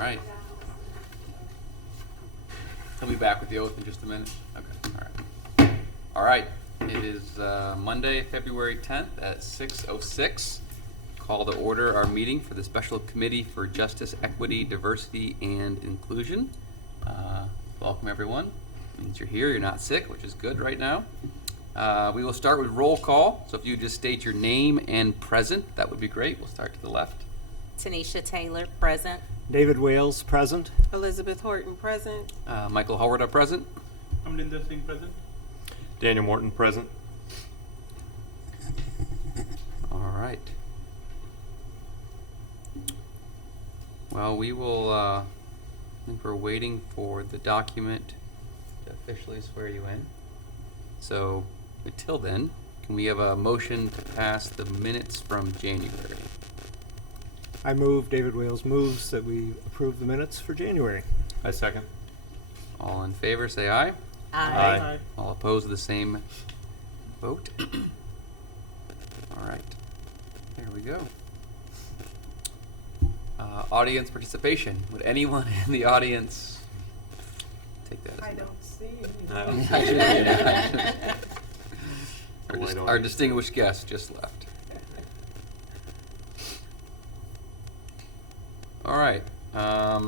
right. He'll be back with the oath in just a minute. Okay, all right. All right, it is Monday, February 10th at 6:06. Call to order our meeting for the Special Committee for Justice, Equity, Diversity, and Inclusion. Welcome, everyone. It means you're here, you're not sick, which is good right now. We will start with roll call. So if you just state your name and present, that would be great. We'll start to the left. Tanisha Taylor, present. David Wales, present. Elizabeth Horton, present. Michael Howard, present. I'm Linda Singh, present. Daniel Morton, present. All right. Well, we will, I think we're waiting for the document to officially swear you in. So until then, can we have a motion to pass the minutes from January? I move, David Wales moves that we approve the minutes for January. I second. All in favor, say aye. Aye. All opposed, the same vote. All right. There we go. Audience participation. Would anyone in the audience take that as I a no? don't see I any. don't see Our distinguished guest just left. All right. I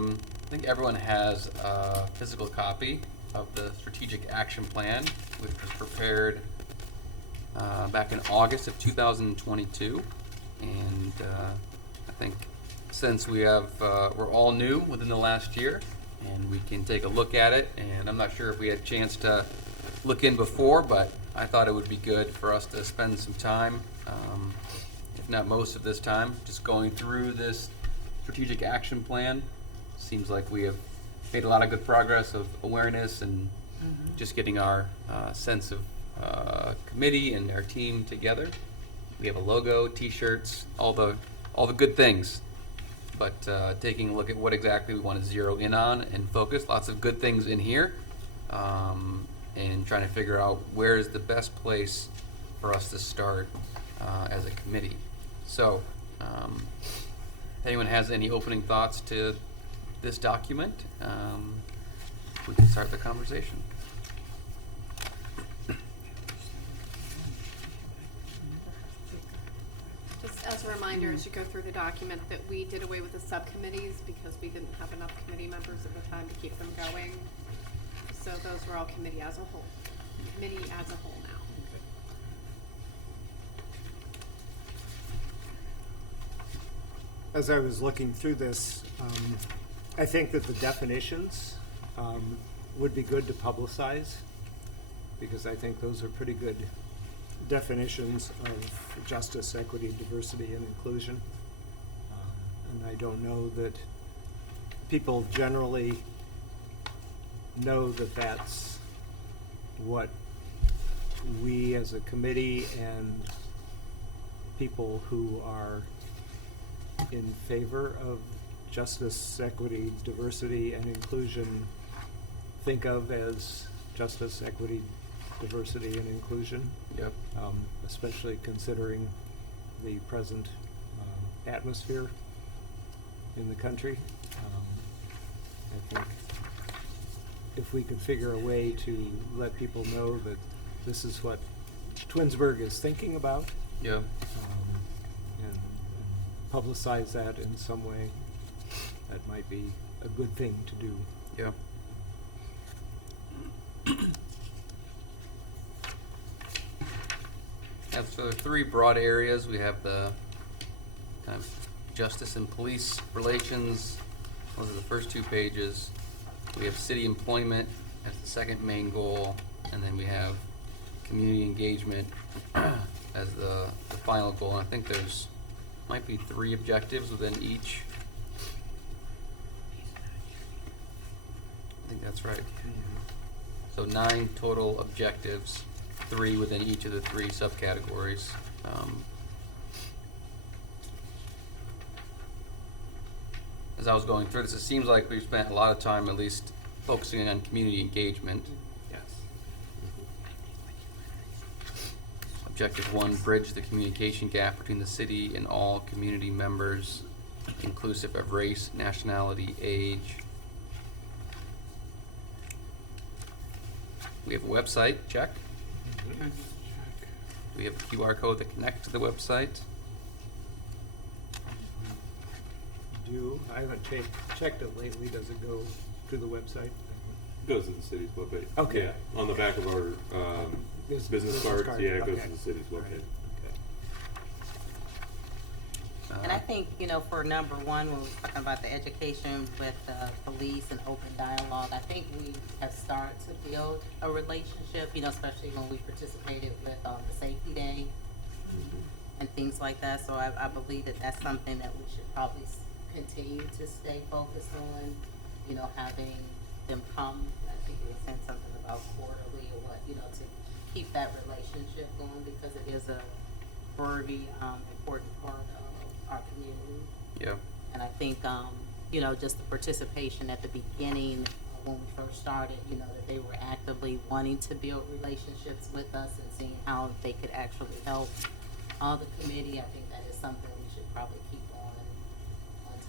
think everyone has a physical copy of the strategic action plan, which was prepared back in August of 2022. And I think since we have, we're all new within the last year, and we can take a look at it. And I'm not sure if we had a chance to look in before, but I thought it would be good for us to spend some time, if not most of this time, just going through this strategic action plan. Seems like we have made a lot of good progress of awareness and just getting our sense of committee and our team together. We have a logo, T-shirts, all the good things. But taking a look at what exactly we want to zero in on and focus. Lots of good things in here, and trying to figure out where is the best place for us to start as a committee. So, if anyone has any opening thoughts to this document, we can start the conversation. Just as a reminder, as you go through the document, that we did away with the subcommittees because we didn't have enough committee members at the time to keep them going. So those were all committee as a whole now. As I was looking through this, I think that the definitions would be good to publicize, because I think those are pretty good definitions of justice, equity, diversity, and inclusion. And I don't know that people generally know that that's what we as a committee and people who are in favor of justice, equity, diversity, and inclusion think of as justice, equity, diversity, and inclusion. Yep. Especially considering the present atmosphere in the country. I think if we could figure a way to let people know that this is what Twinsburg is thinking about, Yeah. and publicize that in some way, that might be a good thing to do. Yeah. Yeah, so there are three broad areas. We have the kind of justice and police relations. Those are the first two pages. We have city employment as the second main goal, and then we have community engagement as the final goal. And I think there's might be 3 objectives within each. I think that's right. So 9 total objectives, 3 within each of the 3 subcategories. As I was going through this, it seems like we've spent a lot of time at least focusing on community engagement. Yes. Objective 1, bridge the communication gap between the city and all community members. inclusive of race, nationality, age. We have a website, check. We have a QR code that connects to the website. I haven't checked it lately. Does it go to the website? Goes to the city's webpage. Okay. Yeah, on the back of our business cards, card, yeah, it goes okay. to the city's webpage. And I think, you know, for number one, when we're talking about the education with police and open dialogue, I think we have started to build a relationship, you know, especially when we participated with the safety day and things like that. So I believe that that's something that we should probably continue to stay focused on, you know, having them come. I think we said something about quarterly or what, you know, to keep that relationship going, because it is a very important part of our community. Yeah. And I think, you know, just the participation at the beginning when we first started, you know, that they were actively wanting to build relationships with us and seeing how they could actually help the committee. I think that is something we should probably keep on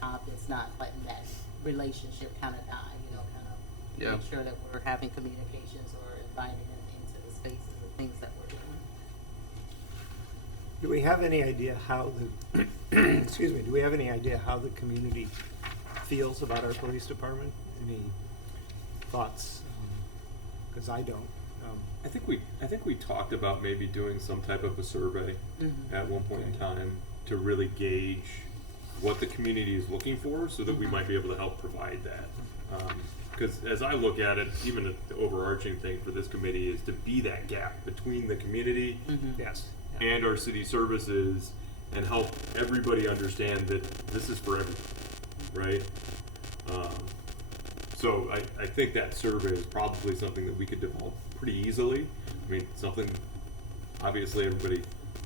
top. It's not letting that relationship kind of die, you know, kind of Yeah. make sure that we're having communications or inviting them into the spaces and things that we're doing. Do we have any idea how the, excuse me, do we have any idea how the community feels about our police department? Any thoughts? Because I don't. I think we talked about maybe doing some type of a survey at one point in time to really gauge what the community is looking for, so that we might be able to help provide that. Because as I look at it, even the overarching thing for this committee is to be that gap between the community Yes. and our city services, and help everybody understand that this is for everyone, right? So I think that survey is probably something that we could develop pretty easily. I mean, something, obviously everybody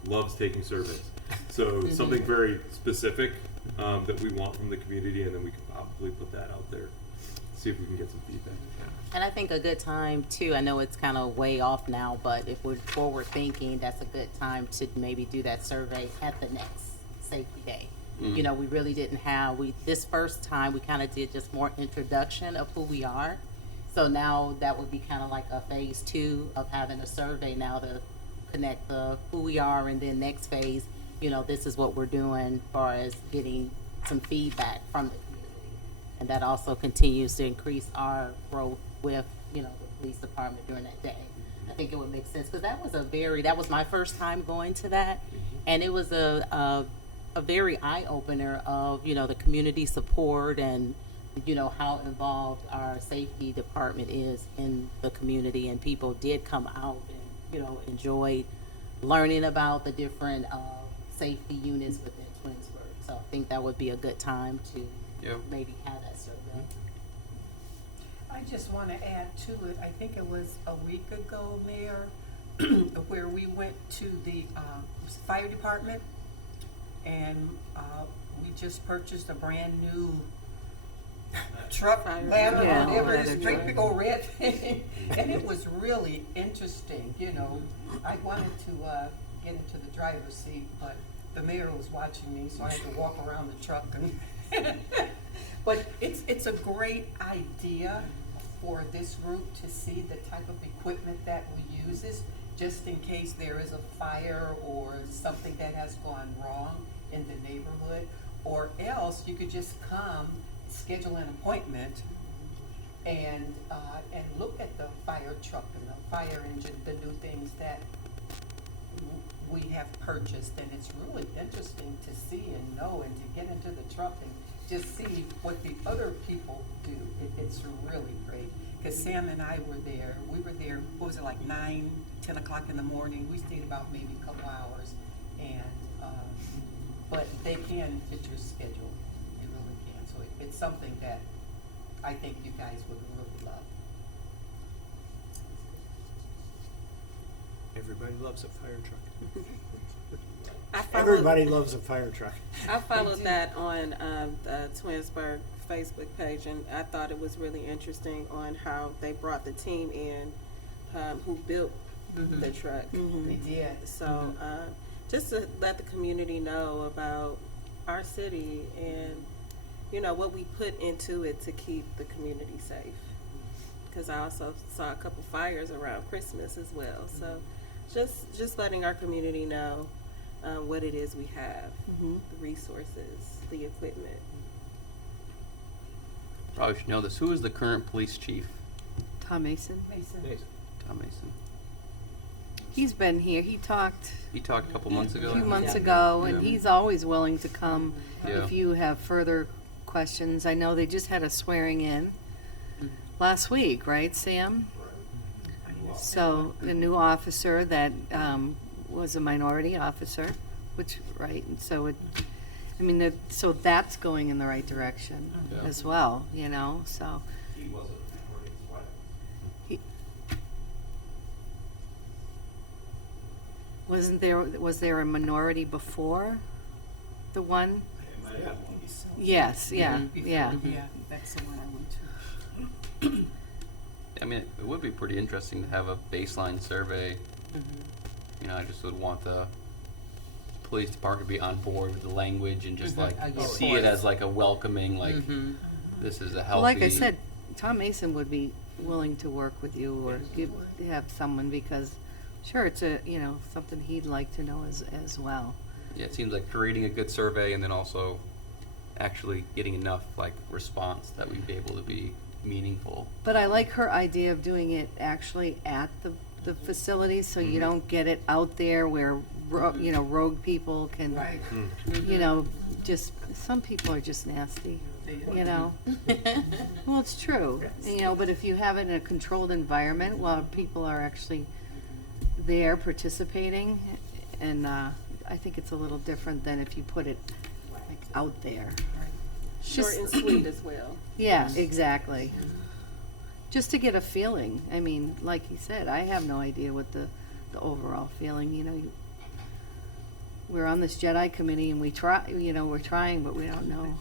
loves taking surveys. So something very specific that we want from the community, and then we can probably put that out there, see if we can get some feedback. And I think a good time too, I know it's kind of way off now, but if we're forward thinking, that's a good time to maybe do that survey at the next safety day. You know, we really didn't have, this first time, we kind of did just more introduction of who we are. So now that would be kind of like a phase 2 of having a survey now to connect the who we are, and then next phase, you know, this is what we're doing as far as getting some feedback from the community. And that also continues to increase our growth with, you know, the police department during that day. I think it would make sense, because that was my first time going to that, and it was a very eye-opener of, you know, the community support and, you know, how involved our safety department is in the community, and people did come out and, you know, enjoyed learning about the different safety units within Twinsburg. So I think that would be a good time to maybe have that survey. I just want to add to it, I think it was a week ago, Mayor, where we went to the fire department, and we just purchased a brand new truck, ladder, Yeah. whatever, Ladder this great truck. big old red thing, and it was really interesting, you know. I wanted to get into the driver's seat, but the mayor was watching me, so I had to walk around the truck and but it's a great idea for this group to see the type of equipment that we use, just in case there is a fire or something that has gone wrong in the neighborhood. Or else you could just come, schedule an appointment, and look at the fire truck and the fire engine, the new things that we have purchased. And it's really interesting to see and know, and to get into the truck and just see what the other people do. It's really great. Because Sam and I were there. We were there, what was it, like 9, 10 o'clock in the morning. We stayed about maybe a couple hours. And but they can fit your schedule. They really can. So it's something that I think you guys would really love. Everybody loves a fire truck. I followed, Everybody loves a fire truck. I followed that on the Twinsburg Facebook page, and I thought it was really interesting on how they brought the team in who built the truck. They did. So just to let the community know about our city and, you know, what we put into it to keep the community safe. Because I also saw a couple fires around Christmas as well. So just letting our community know what it is we have, the resources, the equipment. Probably should know this. Who is the current police chief? Tom Mason? Tom Mason. He's been here. He talked He talked a couple months a ago. few months Yeah. ago, and Yeah. he's always willing to come Yeah. if you have further questions. I know they just had a swearing in last week, right, Sam? So, a new officer that was a minority officer, which, right, and so I mean, so that's going in the right direction Yeah. as well, you know, so. He- was there a minority before the one? Yes, yeah, yeah. Yeah, that's the one I went to. I mean, it would be pretty interesting to have a baseline survey. You know, I just would want the police department to be on board with the language and just like Oh, yeah, of see it course. as like a welcoming, like this is a healthy. Well, like I said, Tom Mason would be willing to work with you or have someone because, sure, it's something he'd like to know as well. Yeah, it seems like creating a good survey and then also actually getting enough like response that we'd be able to be meaningful. But I like her idea of doing it actually at the facility, so you don't get it out there where rogue people can, Right. just some people are just nasty, you know. Well, it's true, but if you have it in a controlled environment while people are actually there participating, and I think it's a little different than if you put it like out there. Short and sweet as well. Yeah, exactly. Just to get a feeling. I mean, like he said, I have no idea what the overall feeling, we're on this Jedi committee and we're trying, but we don't know.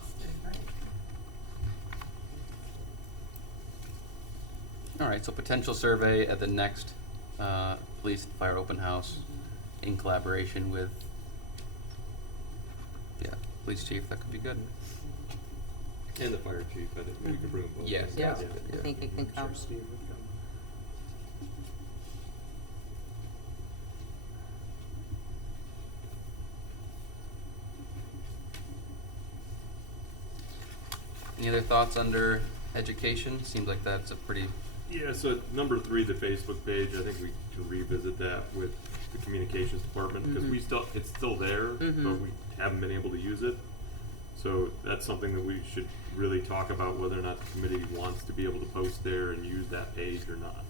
All right, so potential survey at the next police and fire open house in collaboration with police chief. That could be good. And the fire chief, I think we could bring them both. Yes. Yeah, Yeah. I think it can come. Sure Steve would come. Any other thoughts under education? Seems like that's a pretty Yeah, so number 3, the Facebook page, I think we can revisit that with the communications department because it's still there, but we haven't been able to use it. So that's something that we should really talk about whether or not the committee wants to be able to post there and use that page or not.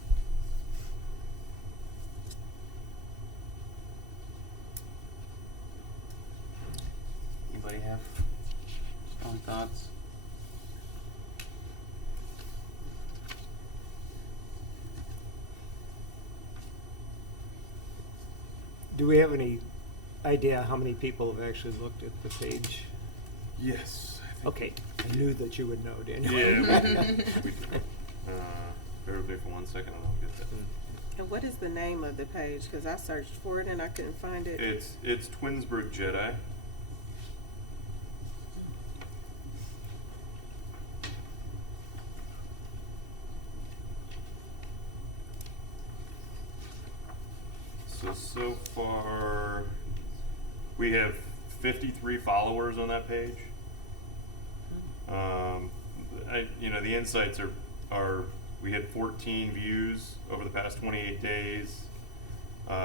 Anybody have strong thoughts? Do we have any idea how many people have actually looked at the page? Yes. Okay, I knew that you would know, Daniel. Yeah. Bear with me for 1 second and I'll get that. And what is the name of the page? Because I searched for it and I couldn't find it. It's Twinsburg Jedi. So far, we have 53 followers on that page. The insights are we had 14 views over the past 28 days,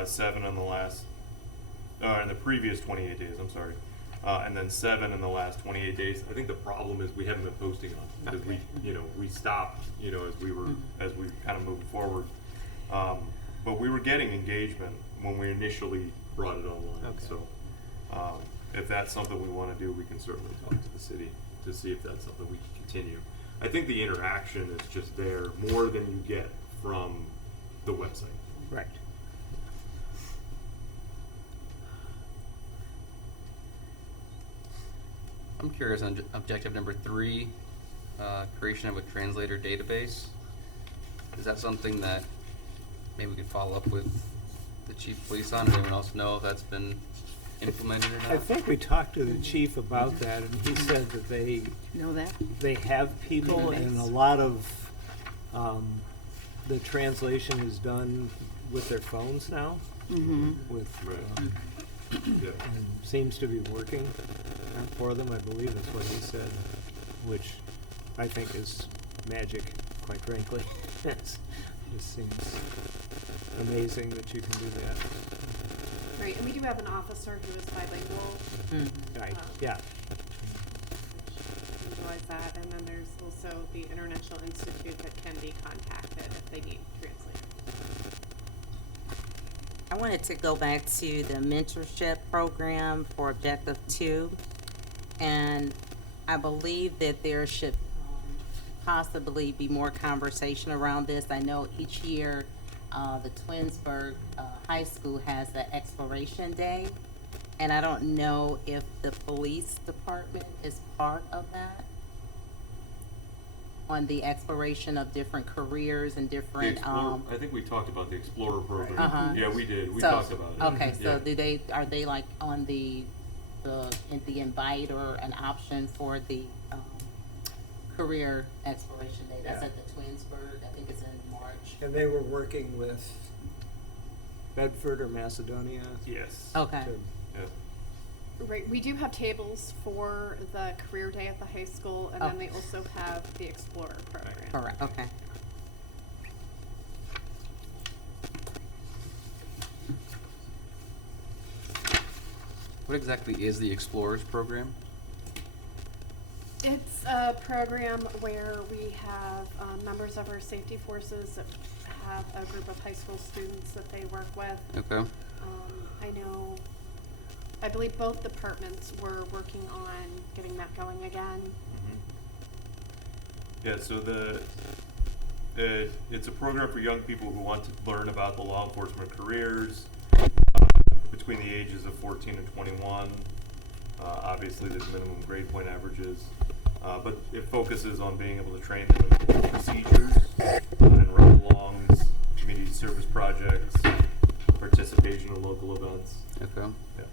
7 in the previous 28 days, I'm sorry, and then 7 in the last 28 days. I think the problem is we haven't been posting on it because we stopped, as we kind of moved forward. But we were getting engagement when we initially brought it online. Okay. So if that's something we want to do, we can certainly talk to the city to see if that's something we can continue. I think the interaction is just there more than you get from the website. Right. I'm curious on objective number 3, creation of a translator database. Is that something that maybe we could follow up with the chief of police on? Does anyone else know if that's been implemented or not? I think we talked to the chief about that, and he said that Know that? they have people, and a lot of the translation is done with their phones now, Mm-hmm. with, Right. Yeah. and seems to be working for them, I believe that's what he said, which I think is magic, quite frankly. It just seems amazing that you can do that. Right, and we do have an officer who is bilingual, Right, Um, yeah. which enjoys that, and then there's also the International Institute that can be contacted if they need translators. I wanted to go back to the mentorship program for Objective 2. And I believe that there should possibly be more conversation around this. I know each year the Twinsburg High School has the Exploration Day. And I don't know if the police department is part of that. On the exploration of different careers and The different, Explorer, I think we talked about the Explorer program. Uh-huh. Yeah, we did. We so- talked about it. Okay, so Yeah. are they like on the invite or an option for the, career exploration day? That's Yeah. at the Twinsburg, I think it's in March. And they were working with Bedford or Macedonia. Yes. Okay, to- Yeah. Right, we do have tables for the career day at the high school, and then Oh. they also have the Explorer program. correct, okay. What exactly is the Explorers program? It's a program where we have members of our safety forces that have a group of high school students that they work with. Okay. I believe both departments were working on getting that going again. Yeah, so it's a program for young people who want to learn about the law enforcement careers between the ages of 14 and 21. Obviously, there's minimum grade point averages, but it focuses on being able to train them in procedures and ride-alongs, community service projects, participation in local events. Okay. Yeah.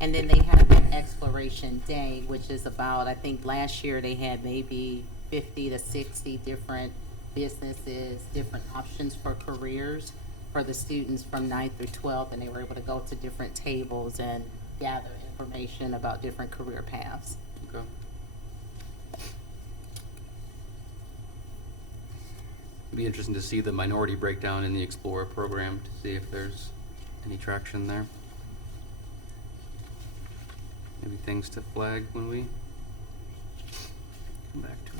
And then they have an exploration day, which is about, I think last year they had maybe 50 to 60 different businesses, different options for careers for the students from 9th through 12th, and they were able to go to different tables and gather information about different career paths. Okay. It'd be interesting to see the minority breakdown in the Explorer program to see if there's any traction there. Maybe things to flag when we come back to it.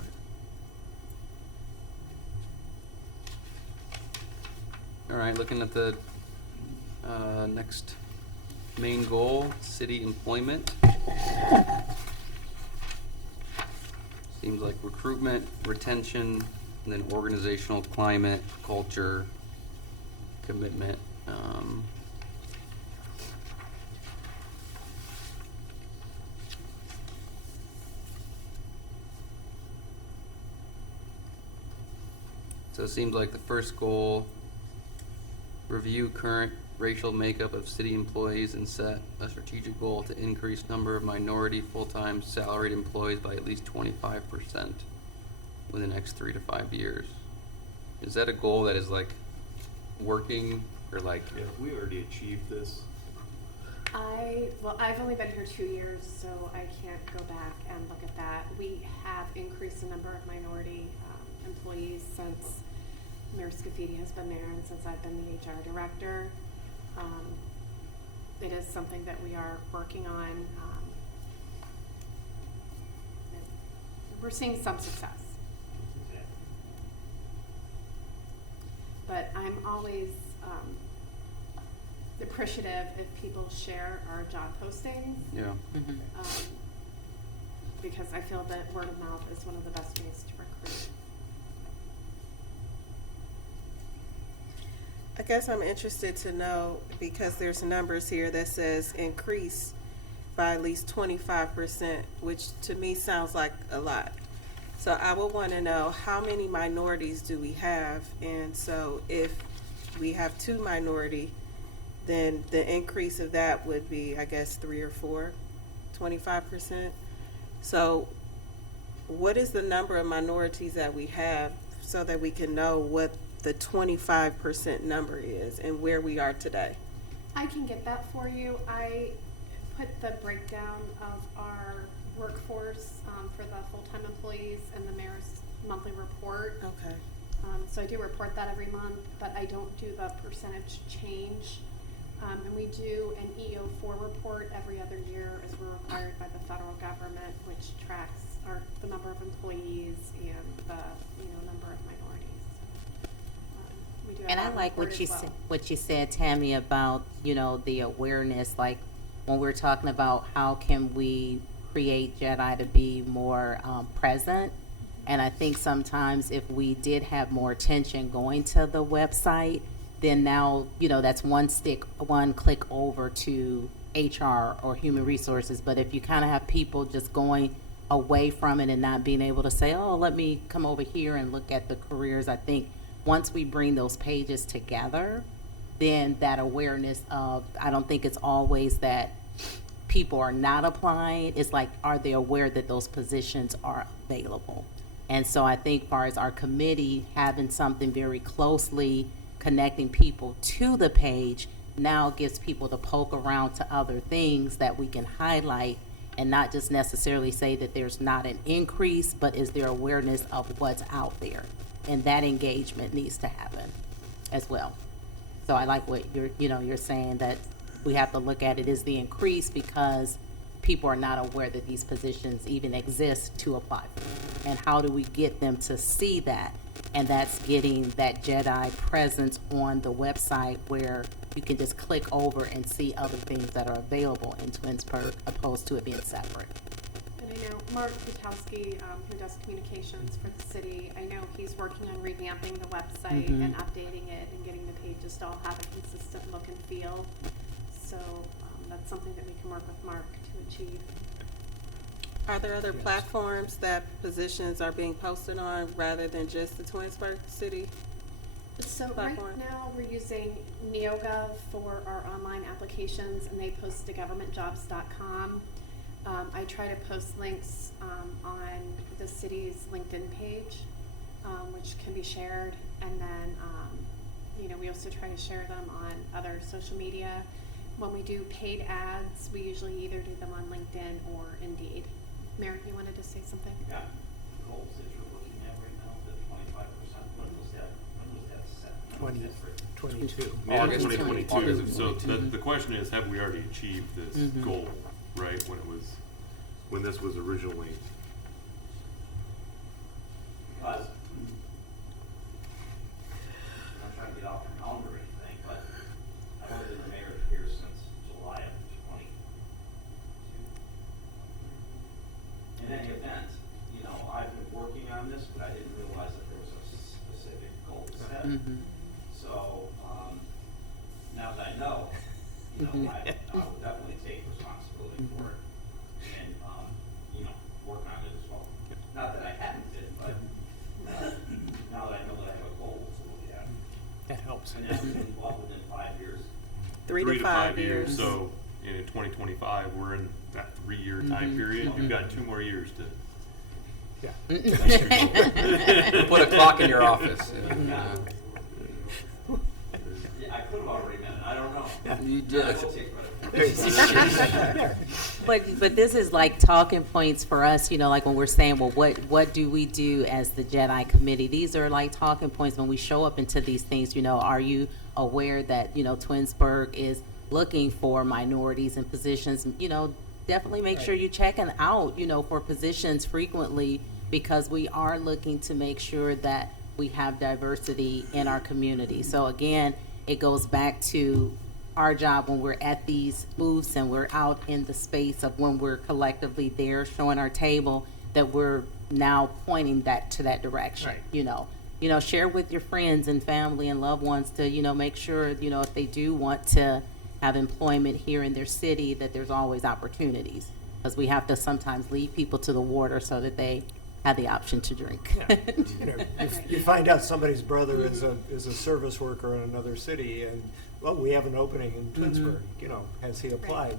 All right, looking at the next main goal, city employment. Seems like recruitment, retention, and then organizational climate, culture, commitment. So it seems like the first goal, review current racial makeup of city employees and set a strategic goal to increase number of minority full-time salaried employees by at least 25% within the next 3 to 5 years. Is that a goal that is like working or like? Yeah, we already achieved this. I've only been here 2 years, so I can't go back and look at that. We have increased the number of minority employees since Mayor Scafidi has been there and since I've been the HR director. It is something that we are working on. We're seeing some success. But I'm always appreciative if people share our job postings. Yeah. Mhm. Because I feel that word of mouth is one of the best ways to recruit. I guess I'm interested to know, because there's numbers here that says increase by at least 25%, which to me sounds like a lot. So I would want to know, how many minorities do we have? And so if we have 2 minority then the increase of that would be, I guess, 25%. So what is the number of minorities that we have so that we can know what the 25% number is and where we are today? I can get that for you. I put the breakdown of our workforce for the full-time employees in the mayor's monthly report. Okay. So I do report that every month, but I don't do the percentage change. And we do an EO4 report every other year as we're required by the federal government, which tracks the number of employees and the number of minorities. We do have And I that like report what you as well. said, Tammy, about, the awareness, like when we're talking about how can we create Jedi to be more present. And I think sometimes if we did have more attention going to the website, then now, that's one click over to HR or human resources. But if you kind of have people just going away from it and not being able to say, oh, let me come over here and look at the careers, I think once we bring those pages together, then that awareness of, I don't think it's always that people are not applying. It's like, are they aware that those positions are available? And so I think as far as our committee having something very closely connecting people to the page now gives people to poke around to other things that we can highlight and not just necessarily say that there's not an increase, but is there awareness of what's out there? And that engagement needs to happen as well. So I like what you're saying, that we have to look at it as the increase because people are not aware that these positions even exist to apply for. And how do we get them to see that? And that's getting that Jedi presence on the website where you can just click over and see other things that are available in Twinsburg opposed to it being separate. And I know Mark Butowski, who does communications for the city, I know he's working on revamping the website and updating it and getting the pages to all have a consistent look and feel. So that's something that we can work with Mark to achieve. Are there other platforms that positions are being posted on rather than just the Twinsburg City? So platform? right now we're using NeoGov for our online applications, and they post to governmentjobs.com. I try to post links on the city's LinkedIn page, which can be shared, and then we also try to share them on other social media. When we do paid ads, we usually either do them on LinkedIn or Indeed. Mary, you wanted to say something? Yeah, goals that you're looking at right now, the 25%, when was that set? When was that for? 22. Yeah, August 2022. 22. So the question is, have we already achieved this goal, right? When this was originally. Because, I'm not trying to get off your mound or anything, but I've been the mayor here since July of 22. In any event, I've been working on this, but I didn't realize that there was a specific goal set. So, now that I know, I will definitely take responsibility for it and, work on it as well. Not that I hadn't been, but now that I know that I have a goal to look at. That helps. And that's been within 5 years. 3 to 5 years. So in 2025, we're in that 3-year time period. You've got 2 more years to. Yeah. We'll put a clock in your office. Yeah, I could have already been, I don't know. You I did. will take credit. But this is like talking points for us, like when we're saying, well, what do we do as the Jedi committee? These are like talking points when we show up into these things, are you aware that, Twinsburg is looking for minorities in positions? Definitely make sure you're checking out, for positions frequently, because we are looking to make sure that we have diversity in our community. So again, it goes back to our job when we're at these booths and we're out in the space of when we're collectively there showing our table, that we're now pointing that to that direction. Right. Share with your friends and family and loved ones to, make sure, if they do want to have employment here in their city, that there's always opportunities. Because we have to sometimes lead people to the water so that they have the option to drink. Yeah. You know, you find out somebody's brother is a service worker in another city, and, well, we have an opening in Twinsburg, you know, has he applied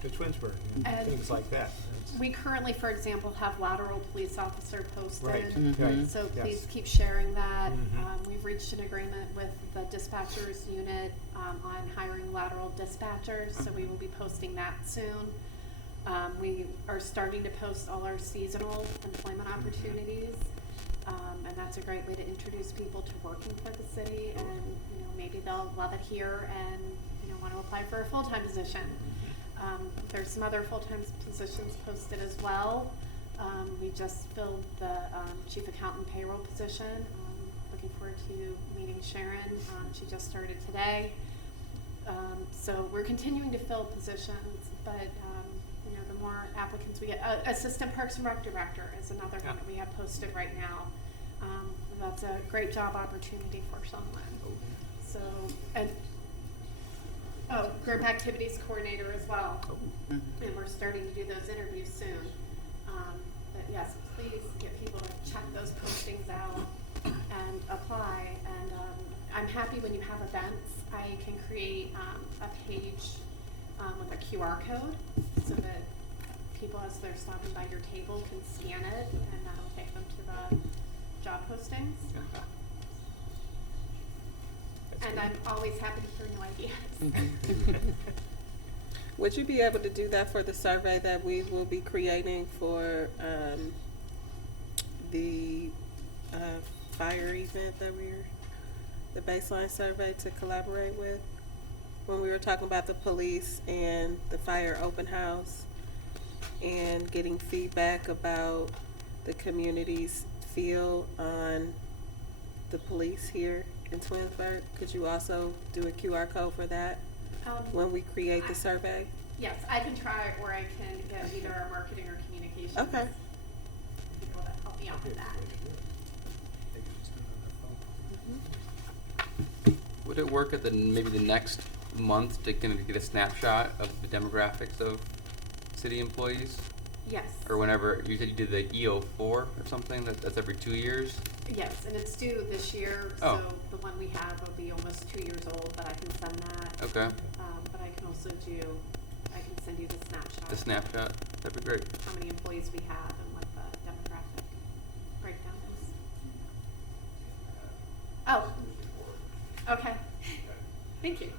to Twinsburg, and things like that. It's- We currently, for example, have lateral police officer posted. Right, Mhm. right. So please Yes. keep sharing that. Mhm. We've reached an agreement with the dispatchers unit on hiring lateral dispatchers, so we will be posting that soon. We are starting to post all our seasonal employment opportunities, and that's a great way to introduce people to working for the city, and, you know, maybe they'll love it here and, you know, want to apply for a full-time position. There's some other full-time positions posted as well. We just filled the chief accountant payroll position. Looking forward to meeting Sharon. She just started today. So we're continuing to fill positions, but you know, the more applicants we get, assistant parks and rec director is another one that we have posted right now. That's a great job opportunity for someone. So, and group activities coordinator as well. And we're starting to do those interviews soon. But yes, please get people to check those postings out and apply. And I'm happy when you have events, I can create a page with a QR code so that people, as they're stopping by your table, can scan it, and that'll take them to the job postings. And I'm always happy to hear new ideas. Would you be able to do that for the survey that we will be creating for the fire event that the baseline survey to collaborate with? When we were talking about the police and the fire open house and getting feedback about the community's feel on the police here in Twinsburg, could you also do a QR code for that when we create the survey? Yes, I can try, or I can get either our marketing or communications Okay. people that help me out with that. Would it work at maybe the next month to kind of get a snapshot of the demographics of city employees? Yes. Or whenever, you said you did the EO4 or something, that's every 2 years? Yes, and it's due this year, Oh. so the one we have will be almost 2 years old, but I can send that. Okay, But I can also I can send you the snapshot. the snapshot, that'd be great. How many employees we have and what the demographic breakdown is. Oh, okay. Thank you.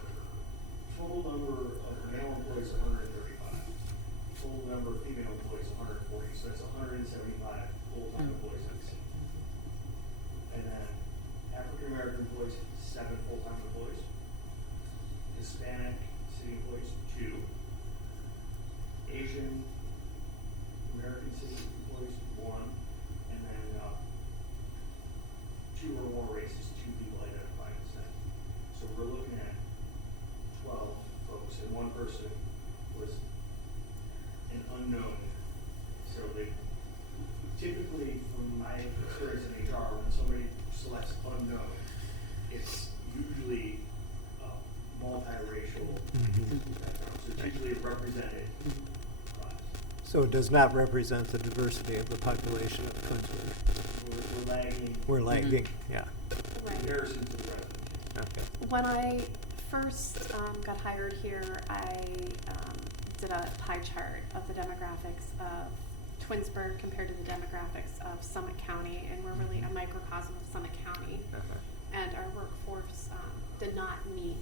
Total number of male employees, 135. Total number of female employees, 140. So that's 175 full-time employees in the city. And then African American employees, 7 full-time employees. Hispanic city employees, 2. Asian American city employees, 1. And then 2 or more races, 2 people identified as that. So we're looking at 12 folks, and one person was an unknown. So they typically, from my experience in HR, when somebody selects unknown, it's usually multiracial background. So it's usually a represented class. So it does not represent the diversity of the population of Twinsburg. We're lagging We're lagging, yeah. in Right. comparison to the rest of the Okay. When I first got hired here, I did a pie chart of the demographics of Twinsburg compared to the demographics of Summit County, and we're really a microcosm of Summit County. And our workforce did not meet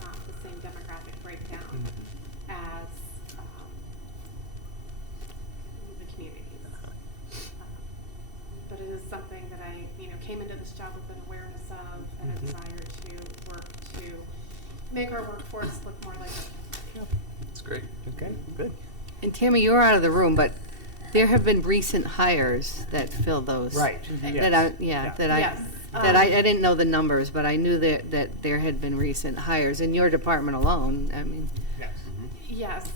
the same demographic breakdown as the communities. But it is something that I, came into this job with an awareness of and a desire to work to make our workforce look more like it. That's great. Okay, good. And Tammy, you're out of the room, but there have been recent hires that fill those. Right, That yes. I, Yeah. Yes. I didn't know the numbers, but I knew that there had been recent hires in your department alone. I mean, Yes. Yes,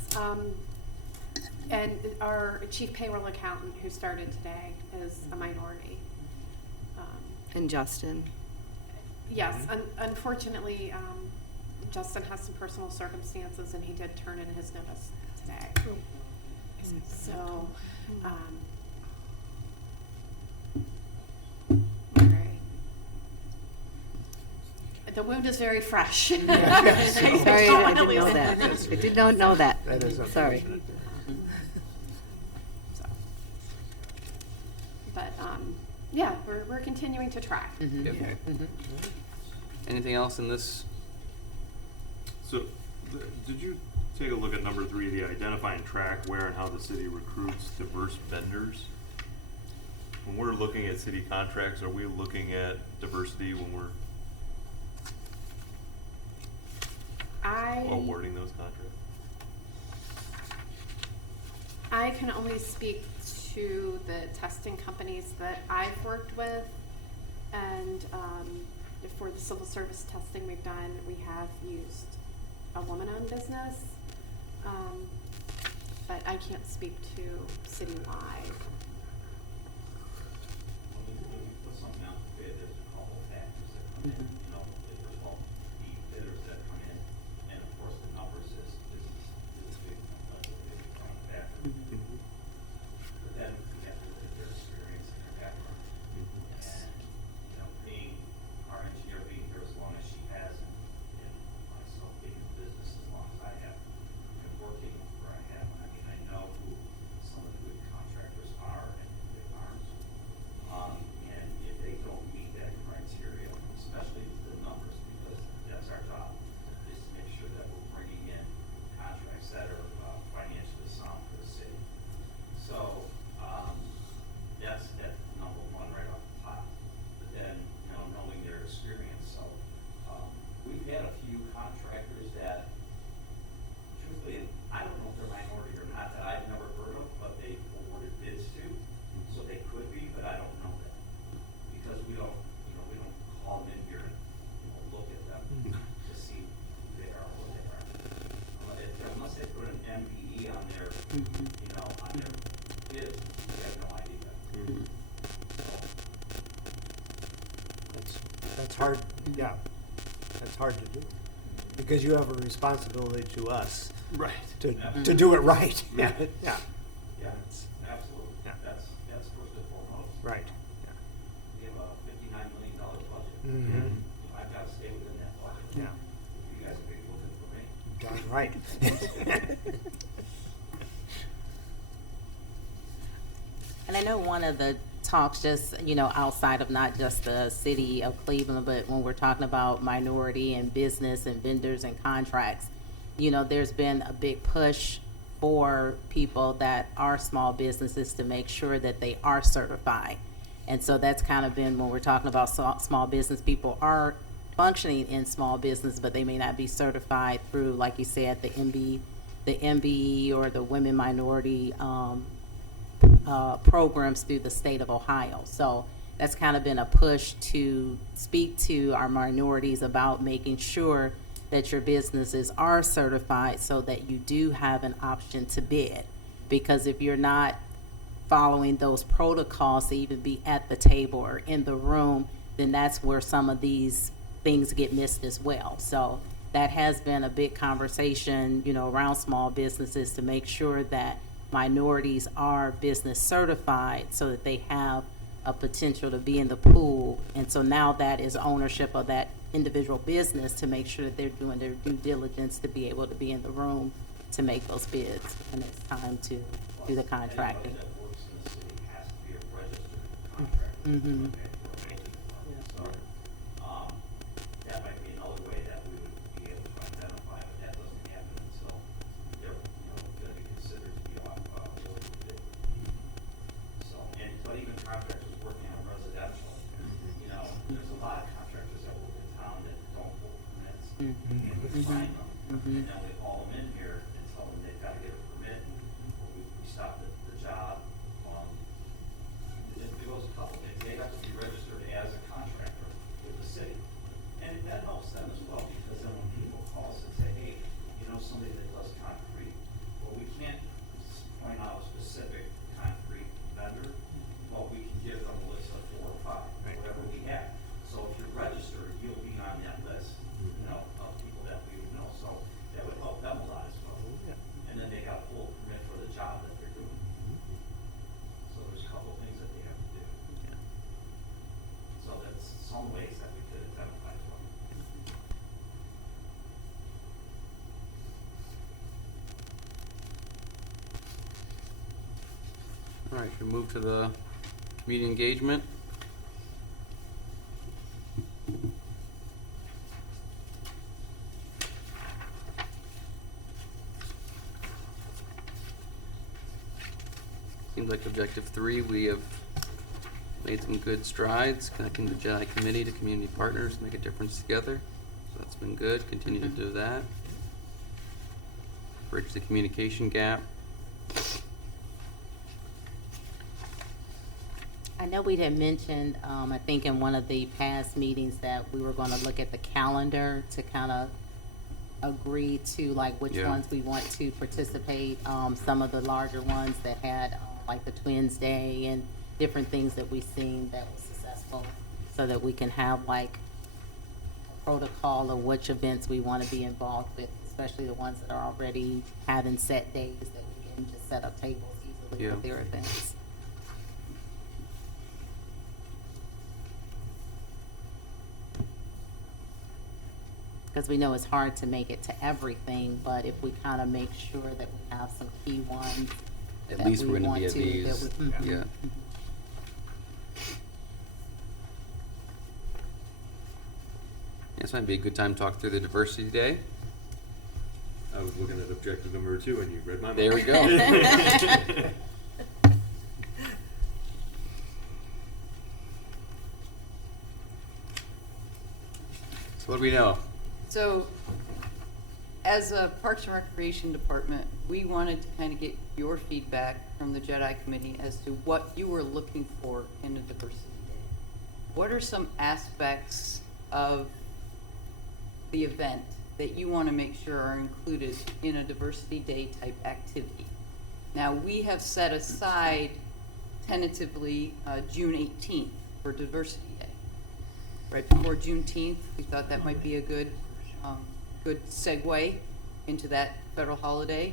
and our chief payroll accountant who started today is a minority. and Justin. Yes, unfortunately, Justin has some personal circumstances and he did turn in his notice today. So, The wound is very fresh. Sorry, I didn't know that. Yes. I did not know that. That is Sorry. unfortunate. So. But, yeah, we're continuing to try. Okay. Anything else in this? So, did you take a look at number 3, the identify and track where and how the city recruits diverse vendors? When we're looking at city contracts, are we looking at diversity when we're awarding those contracts? I can only speak to the testing companies that I've worked with, and for the civil service testing we've done, we have used a woman-owned business, but I can't speak to citywide. When you put something out to bid, there's a couple of factors that come in, you know, there's all the bidders that come in, and of course the numbers is a big factor. But then you have to look at their experience and their background. And, you know, our engineer being here as long as she has, and myself being in business as long as I have, and working where I have, I mean, I know who some of the good contractors are and who they aren't. And if they don't meet that criteria, especially the numbers, because that's our job, is to make sure that we're bringing in contracts that are financially sound for the city. So, that's number one right off the top. But then, you know, knowing their experience, so, we've had a few contractors that, truthfully, I don't know if they're minority or not, that I've never heard of, but they awarded bids to, so they could be, but I don't know that. Because we don't call them in here and, look at them to see who they are, what they are. Unless they put an MBE on their, on their bids, we have no idea. That's hard, yeah, that's hard to do, because you have a responsibility to us Right. to do it right. Yeah, yeah, Yeah, absolutely. Yeah. That's first and foremost. right. We have a $59 million budget. Mhm. I've got to stay within that budget. Yeah, You guys are big looking for me. darn right. And I know one of the talks, just, outside of not just the city of Cleveland, but when we're talking about minority and business and vendors and contracts, there's been a big push for people that are small businesses to make sure that they are certified. And so that's kind of been when we're talking about small business, people are functioning in small business, but they may not be certified through, like you said, the MBE or the women minority programs through the state of Ohio. So that's kind of been a push to speak to our minorities about making sure that your businesses are certified so that you do have an option to bid. Because if you're not following those protocols to even be at the table or in the room, then that's where some of these things get missed as well. So that has been a big conversation, around small businesses to make sure that minorities are business certified so that they have a potential to be in the pool. And so now that is ownership of that individual business to make sure that they're doing their due diligence to be able to be in the room to make those bids when it's time to do the contracting. Anybody that works in the city has to be a registered contractor. Mhm. Okay, for a building permit. So, that might be another way that we would be able to identify, but that doesn't happen until they're, gonna be considered to be awarded the bid. So, but even contractors working on residential, there's a lot of contractors that work in town that don't hold permits. And we sign them, and then we haul them in here and tell them they've gotta get a permit, or we stop the job. It goes a couple things, they have to be registered as a contractor with the city. And that helps them as well, because then when people call us and say, hey, somebody that does concrete, well, we can't point out a specific concrete vendor, but we can give them a list of 4 or 5, whatever we have. So if you're registered, you'll be on that list, of people that we would know, so that would help them a lot as well. And then they got a full permit for the job that they're doing. So there's a couple things that they have to do. So that's some ways that we could identify as well. All right, should we move to the community engagement? Seems like objective 3, we have made some good strides, connecting the JEDI committee to community partners, make a difference together. So that's been good, continue to do that. Bridge the communication gap. I know we had mentioned, I think in one of the past meetings, that we were gonna look at the calendar to kind of agree to like which Yeah. ones we want to participate. Some of the larger ones that had, like the Twins Day and different things that we've seen that was successful, so that we can have like a protocol of which events we want to be involved with, especially the ones that are already having set days that we can just set up tables easily Yeah. with their events. Because we know it's hard to make it to everything, but if we kind of make sure that we have some key ones. At that least we we're gonna want be at to, these. that we- mhm. Yeah. This might be a good time to talk through the diversity day. I was looking at objective number 2 and you read my mind. There we go. So what do we know? So, as a Parks and Recreation Department, we wanted to kind of get your feedback from the JEDI Committee as to what you were looking for in a diversity day. What are some aspects of the event that you want to make sure are included in a diversity day type activity? Now, we have set aside tentatively June 18th for Diversity Day. Right before Juneteenth, we thought that might be a good segue into that federal holiday.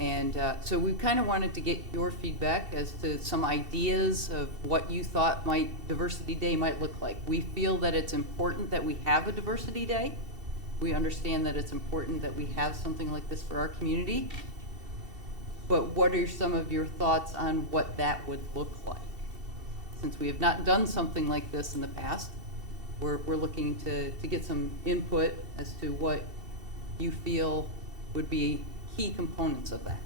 And so we kind of wanted to get your feedback as to some ideas of what you thought Diversity Day might look like. We feel that it's important that we have a Diversity Day. We understand that it's important that we have something like this for our community. But what are some of your thoughts on what that would look like? Since we have not done something like this in the past, we're looking to get some input as to what you feel would be key components of that.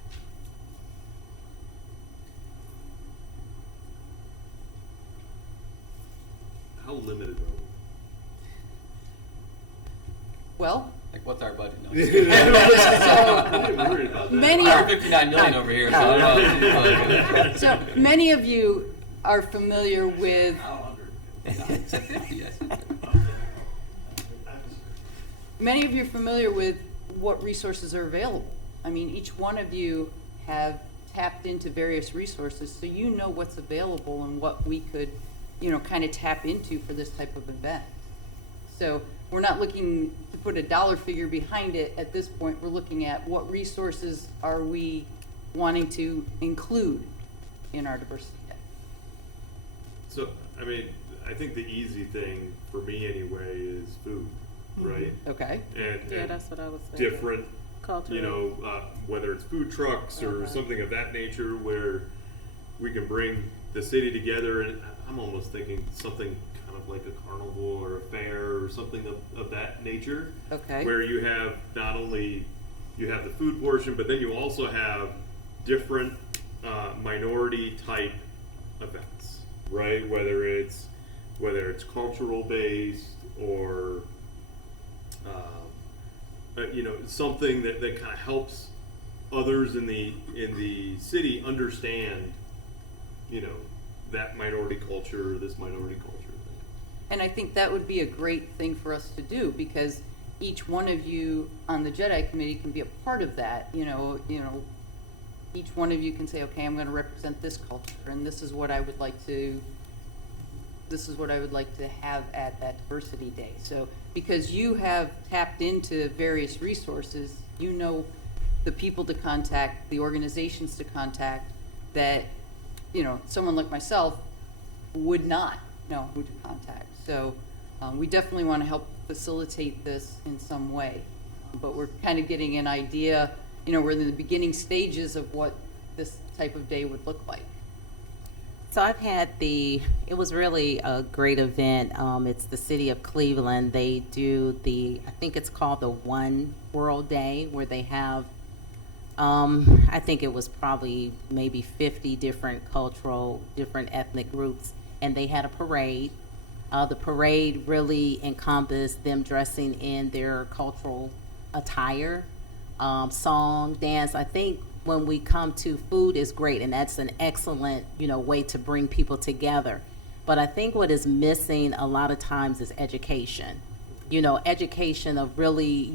How limited are we? Well, Like, what's our budget? No. I'm worried about that. many Our of, 59 million over here, so I don't know. so many of you are familiar with, It's a 50, I said 50. many of you are familiar with what resources are available. I mean, each one of you have tapped into various resources, so you know what's available and what we could, kind of tap into for this type of event. So we're not looking to put a dollar figure behind it at this point. We're looking at what resources are we wanting to include in our diversity day. So, I mean, I think the easy thing for me anyway is food, right? Okay? And, Yeah, and that's what I was thinking. different, Cultural. whether it's food trucks or Okay. something of that nature where we can bring the city together. And I'm almost thinking something kind of like a carnival or a fair or something of that nature. Okay. Where you have not only, you have the food portion, but then you also have different minority type events, right? Whether it's cultural based or something that kind of helps others in the city understand, that minority culture or this minority culture thing. And I think that would be a great thing for us to do, because each one of you on the JEDI committee can be a part of that. Each one of you can say, okay, I'm going to represent this culture, and this is what I would like to have at that diversity day. So because you have tapped into various resources, you know the people to contact, the organizations to contact that, someone like myself would not know who to contact. So we definitely want to help facilitate this in some way. But we're kind of getting an idea, we're in the beginning stages of what this type of day would look like. So I've had it was really a great event. It's the city of Cleveland. They do I think it's called the One World Day, where they have, I think it was probably maybe 50 different different ethnic groups, and they had a parade. The parade really encompassed them dressing in their cultural attire, song, dance. I think when we come to food is great, and that's an excellent, way to bring people together. But I think what is missing a lot of times is education. Education of really,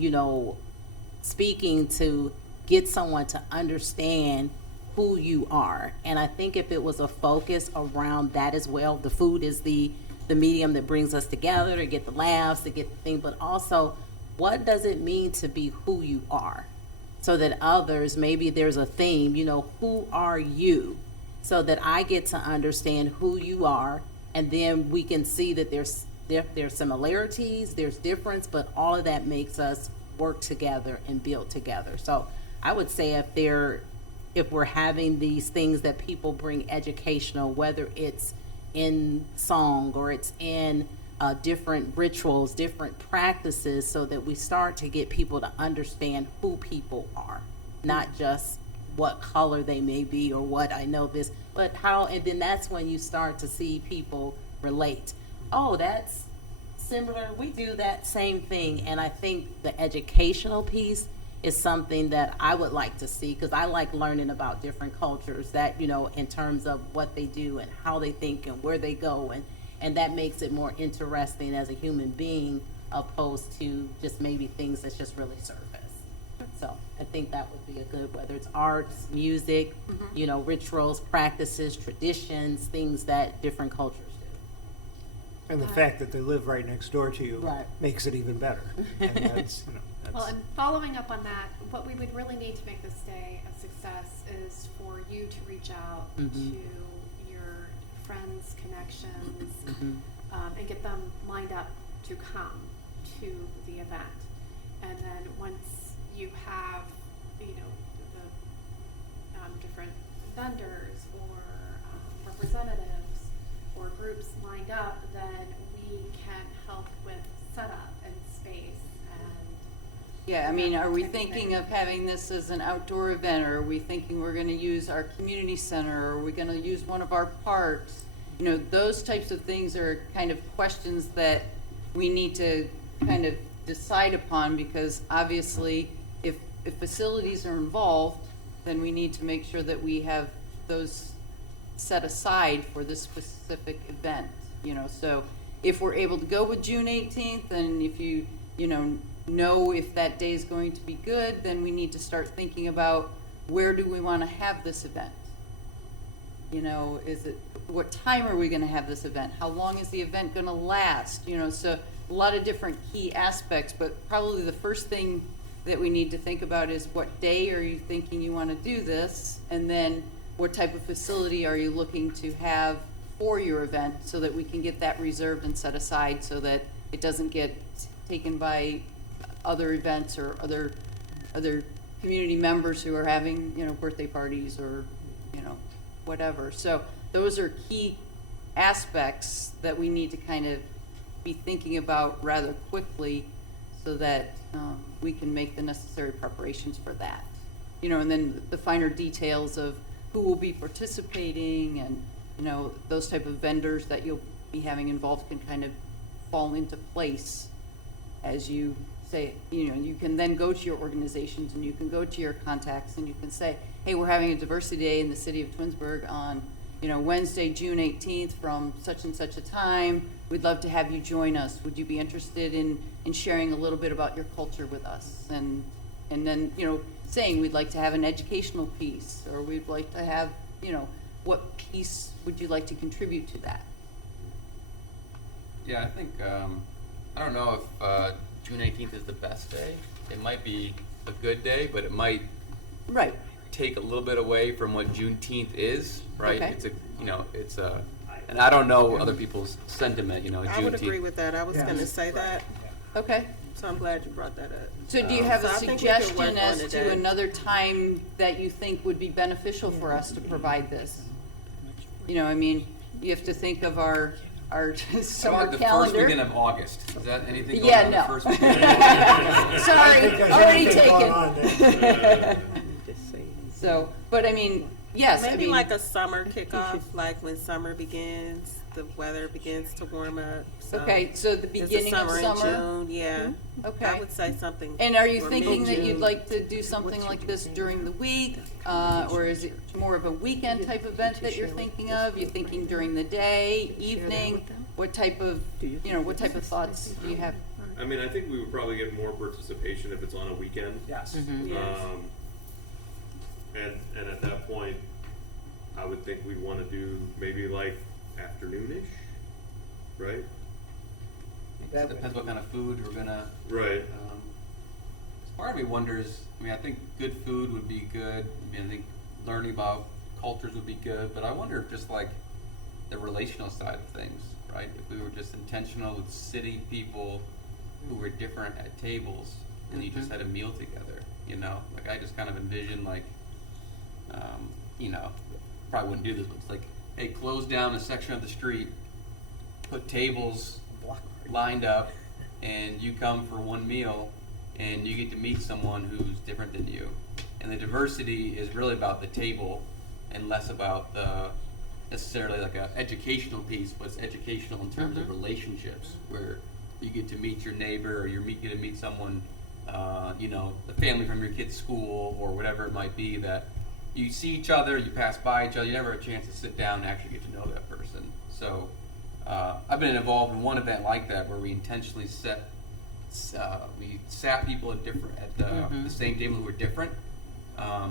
speaking to get someone to understand who you are. And I think if it was a focus around that as well, the food is the medium that brings us together, to get the laughs, to get the thing, but also what does it mean to be who you are? So that others, maybe there's a theme, who are you? So that I get to understand who you are, and then we can see that there's similarities, there's difference, but all of that makes us work together and build together. So I would say if we're having these things that people bring educational, whether it's in song or it's in different rituals, different practices, so that we start to get people to understand who people are, not just what color they may be or what I know this, but how, and then that's when you start to see people relate. Oh, that's similar. We do that same thing. And I think the educational piece is something that I would like to see, because I like learning about different cultures that, in terms of what they do and how they think and where they go. And that makes it more interesting as a human being, opposed to just maybe things that's just really surface. So I think that would be a good, whether it's arts, music, rituals, practices, traditions, things that different cultures do. And the fact that they live right next door to you Right. makes it even better. And that's, Well, and following up on that, what we would really need to make this day a success is for you to reach out to your friends, connections, and get them lined up to come to the event. And then once you have, the different vendors or representatives or groups lined up, then we can help with setup and space. Yeah, I mean, are we thinking of having this as an outdoor event, or are we thinking we're gonna use our community center, or are we gonna use one of our parks? Those types of things are kind of questions that we need to kind of decide upon, because obviously, if facilities are involved, then we need to make sure that we have those set aside for this specific event, so if we're able to go with June 18th, and if you know if that day is going to be good, then we need to start thinking about, where do we want to have this event? What time are we going to have this event? How long is the event going to last? So a lot of different key aspects, but probably the first thing that we need to think about is, what day are you thinking you want to do this? And then what type of facility are you looking to have for your event, so that we can get that reserved and set aside, so that it doesn't get taken by other events or other community members who are having, birthday parties or, whatever. So those are key aspects that we need to kind of be thinking about rather quickly, so that we can make the necessary preparations for that. And then the finer details of who will be participating, and, those type of vendors that you'll be having involved can kind of fall into place as you say. You can then go to your organizations, and you can go to your contacts, and you can say, hey, we're having a diversity day in the city of Twinsburg on, Wednesday, June 18th from such and such a time. We'd love to have you join us. Would you be interested in sharing a little bit about your culture with us? And then, saying we'd like to have an educational piece, or we'd like to have, what piece would you like to contribute to that? Yeah, I think, I don't know if June 18th is the best day. It might be a good day, but it might Right. take a little bit away from what Juneteenth is, right? Okay. It's and I don't know other people's sentiment, I would agree Juneteenth. with that. I was Yeah. going to say that, Okay. so I'm glad you brought that up. So do you have So a I think we can work suggestion on as it, to Dad. another time that you think would be beneficial for us to provide this? You know, I mean, you have to think of our How summer about the first calendar. weekend of August? Is that anything going Yeah, on no. the first weekend? Sorry, already Anything going on taken. there? So, but I mean, yes, I Maybe mean, like a summer kickoff, like when summer begins, the weather begins to warm up. So okay, so the it's beginning of in summer. June, yeah. Okay. I would say something. And are you for thinking that you'd mid-June. like to do something like this during the week? Or is it more of a weekend type event that you're thinking of? You're thinking during the day, evening? What type of, what type of thoughts do you have? I mean, I think we would probably get more participation if it's on a weekend. Yes. Yes. And at that point, I would think we'd want to do maybe like afternoonish, right? It depends what kind of food we're gonna. Right. Part of me wonders. I mean, I think good food would be good. I mean, I think learning about cultures would be good. But I wonder if just like the relational side of things, right? If we were just intentional with city people who were different at tables, and you just had a meal together. Like I just kind of envision like, probably wouldn't do this, but it's like, hey, close down a section of the street, put tables lined up, and you come for one meal, and you get to meet someone who's different than you. And the diversity is really about the table and less about the necessarily like a educational piece, but it's educational in terms of relationships, where you get to meet your neighbor, or get to meet someone, the family from your kid's school, or whatever it might be, that you see each other, you pass by each other, you never have a chance to sit down and actually get to know that person. So I've been involved in one event like that where we intentionally sat people at the same table who were different.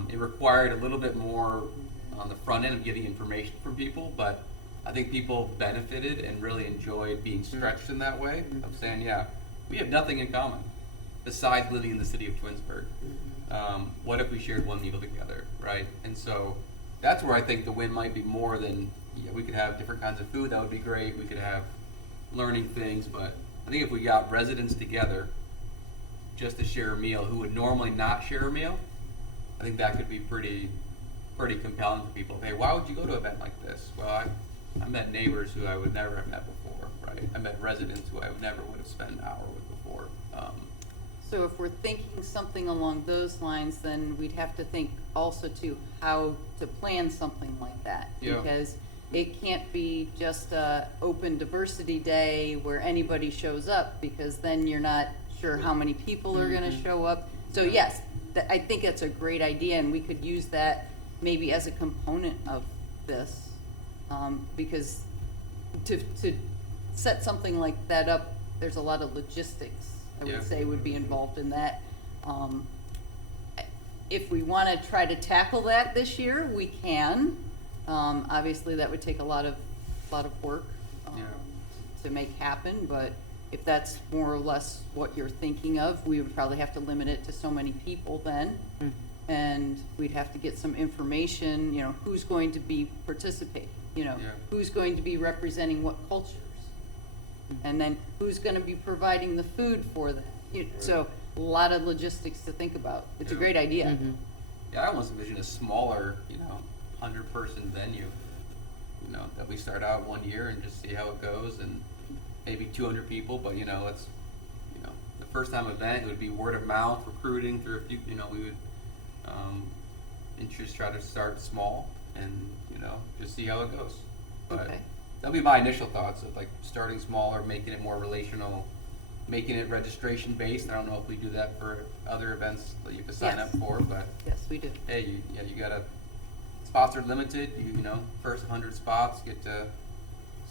It required a little bit more on the front end of getting information from people, but I think people benefited and really enjoyed being stretched in that way, of saying, yeah, we have nothing in common besides living in the city of Twinsburg. What if we shared one meal together, right? And so that's where I think the win might be more than, we could have different kinds of food, that would be great, we could have learning things, but I think if we got residents together just to share a meal who would normally not share a meal, I think that could be pretty compelling for people. Hey, why would you go to an event like this? Well, I met neighbors who I would never have met before, right? I met residents who I never would have spent an hour with before. So if we're thinking something along those lines, then we'd have to think also to how to plan something like that. Yeah. Because it can't be just a open diversity day where anybody shows up, because then you're not sure how many people are going to show up. So yes, I think that's a great idea, and we could use that maybe as a component of this, because to set something like that up, there's a lot of logistics, I would say, would be involved in that. If we want to try to tackle that this year, we can. Obviously, that would take a lot of work to make happen, but if that's more or less what you're thinking of, we would probably have to limit it to so many people then. And we'd have to get some information, who's going to be participating, who's going to be representing what cultures, and then who's going to be providing the food for that. So a lot of logistics to think about. It's a great idea. Yeah, I almost envision a smaller, 100-person venue, that we start out one year and just see how it goes, and maybe 200 people, but it's, the first time event, it would be word of mouth, recruiting through a few, we would just try to start small and, just see how it goes. But Okay. that'll be my initial thoughts of like starting smaller, making it more relational, making it registration based. I don't know if we do that for other events that you have to sign Yes. up for, but Yes, we do. hey, you gotta, spots are limited. First 100 spots get to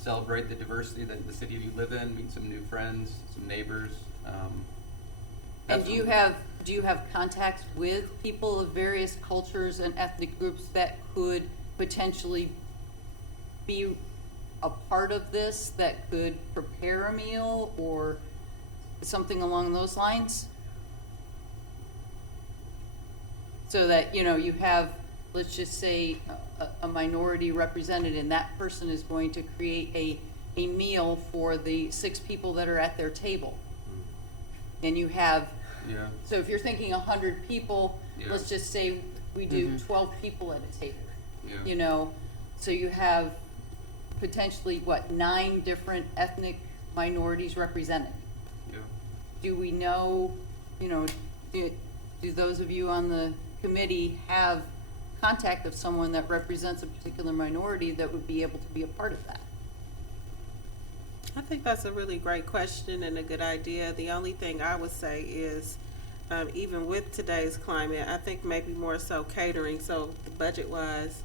celebrate the diversity that the city you live in, meet some new friends, some neighbors. And do you have contacts with people of various cultures and ethnic groups that could potentially be a part of this, that could prepare a meal or something along those lines? So that, you have, let's just say, a minority represented, and that person is going to create a meal for the 6 people that are at their table. And you have, so if you're thinking 100 people, let's just say we do 12 people at a table. So you have potentially, 9 different ethnic minorities represented. Yeah. Do we know, do those of you on the committee have contact of someone that represents a particular minority that would be able to be a part of that? I think that's a really great question and a good idea. The only thing I would say is, even with today's climate, I think maybe more so catering. So the budget-wise,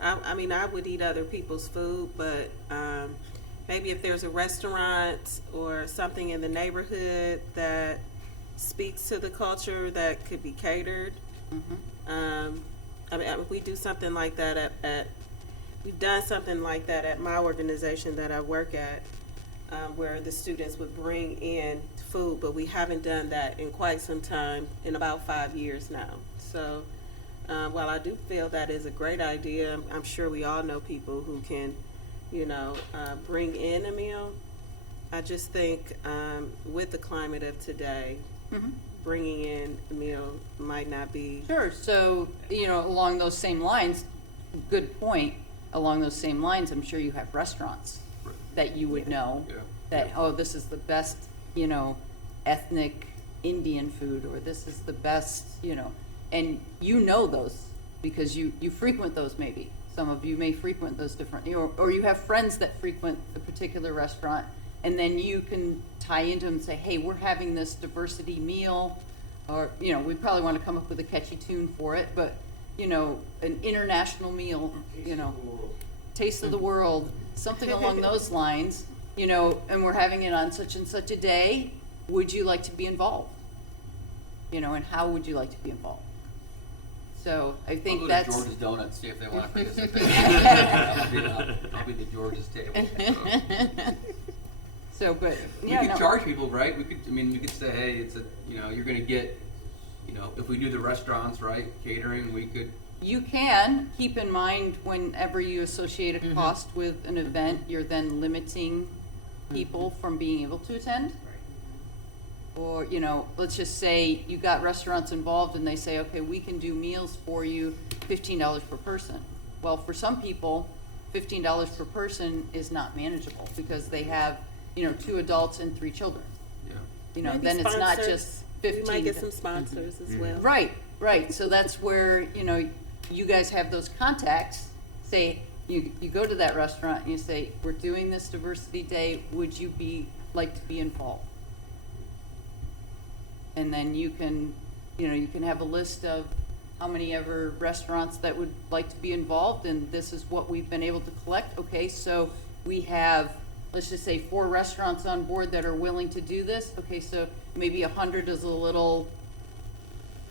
I mean, I would eat other people's food, but maybe if there's a restaurant or something in the neighborhood that speaks to the culture that could be catered. I mean, we do something like that we've done something like that at my organization that I work at, where the students would bring in food, but we haven't done that in quite some time, in about 5 years now. So while I do feel that is a great idea, I'm sure we all know people who can, bring in a meal. I just think with the climate of today, bringing in a meal might not be. Sure, so, along those same lines, good point, along those same lines, I'm sure you have restaurants that you would know that, oh, this is the best, ethnic Indian food, or this is the best, and those because you frequent those maybe. Some of you may frequent those different, or you have friends that frequent a particular restaurant, and then you can tie into them and say, hey, we're having this diversity meal, or, we probably want to come up with a catchy tune for it, but, an international meal, Taste of the World, something along those lines, and we're having it on such and such a day. Would you like to be involved? And how would you like to be involved? So I think I'll go that's. to George's Donuts, see if they want to participate. I'll be the George's table. So, but We yeah, could no. charge people, right? We could say, hey, it's you're going to get, if we do the restaurants, right, catering, we could. You can keep in mind whenever you associate a cost with an event, you're then limiting people from being able to attend. Or, let's just say you got restaurants involved and they say, okay, we can do meals for you, $15 per person. Well, for some people, $15 per person is not manageable because they have, 2 adults and 3 children. Yeah. Maybe Then it's not sponsors. just 15. We might get some sponsors as well. Right. So that's where, you guys have those contacts. Say, you go to that restaurant and you say, we're doing this diversity day. Would you like to be involved? And then you can have a list of how many ever restaurants that would like to be involved, and this is what we've been able to collect. Okay, so we have, let's just say 4 restaurants on board that are willing to do this. Okay, so maybe 100 is a little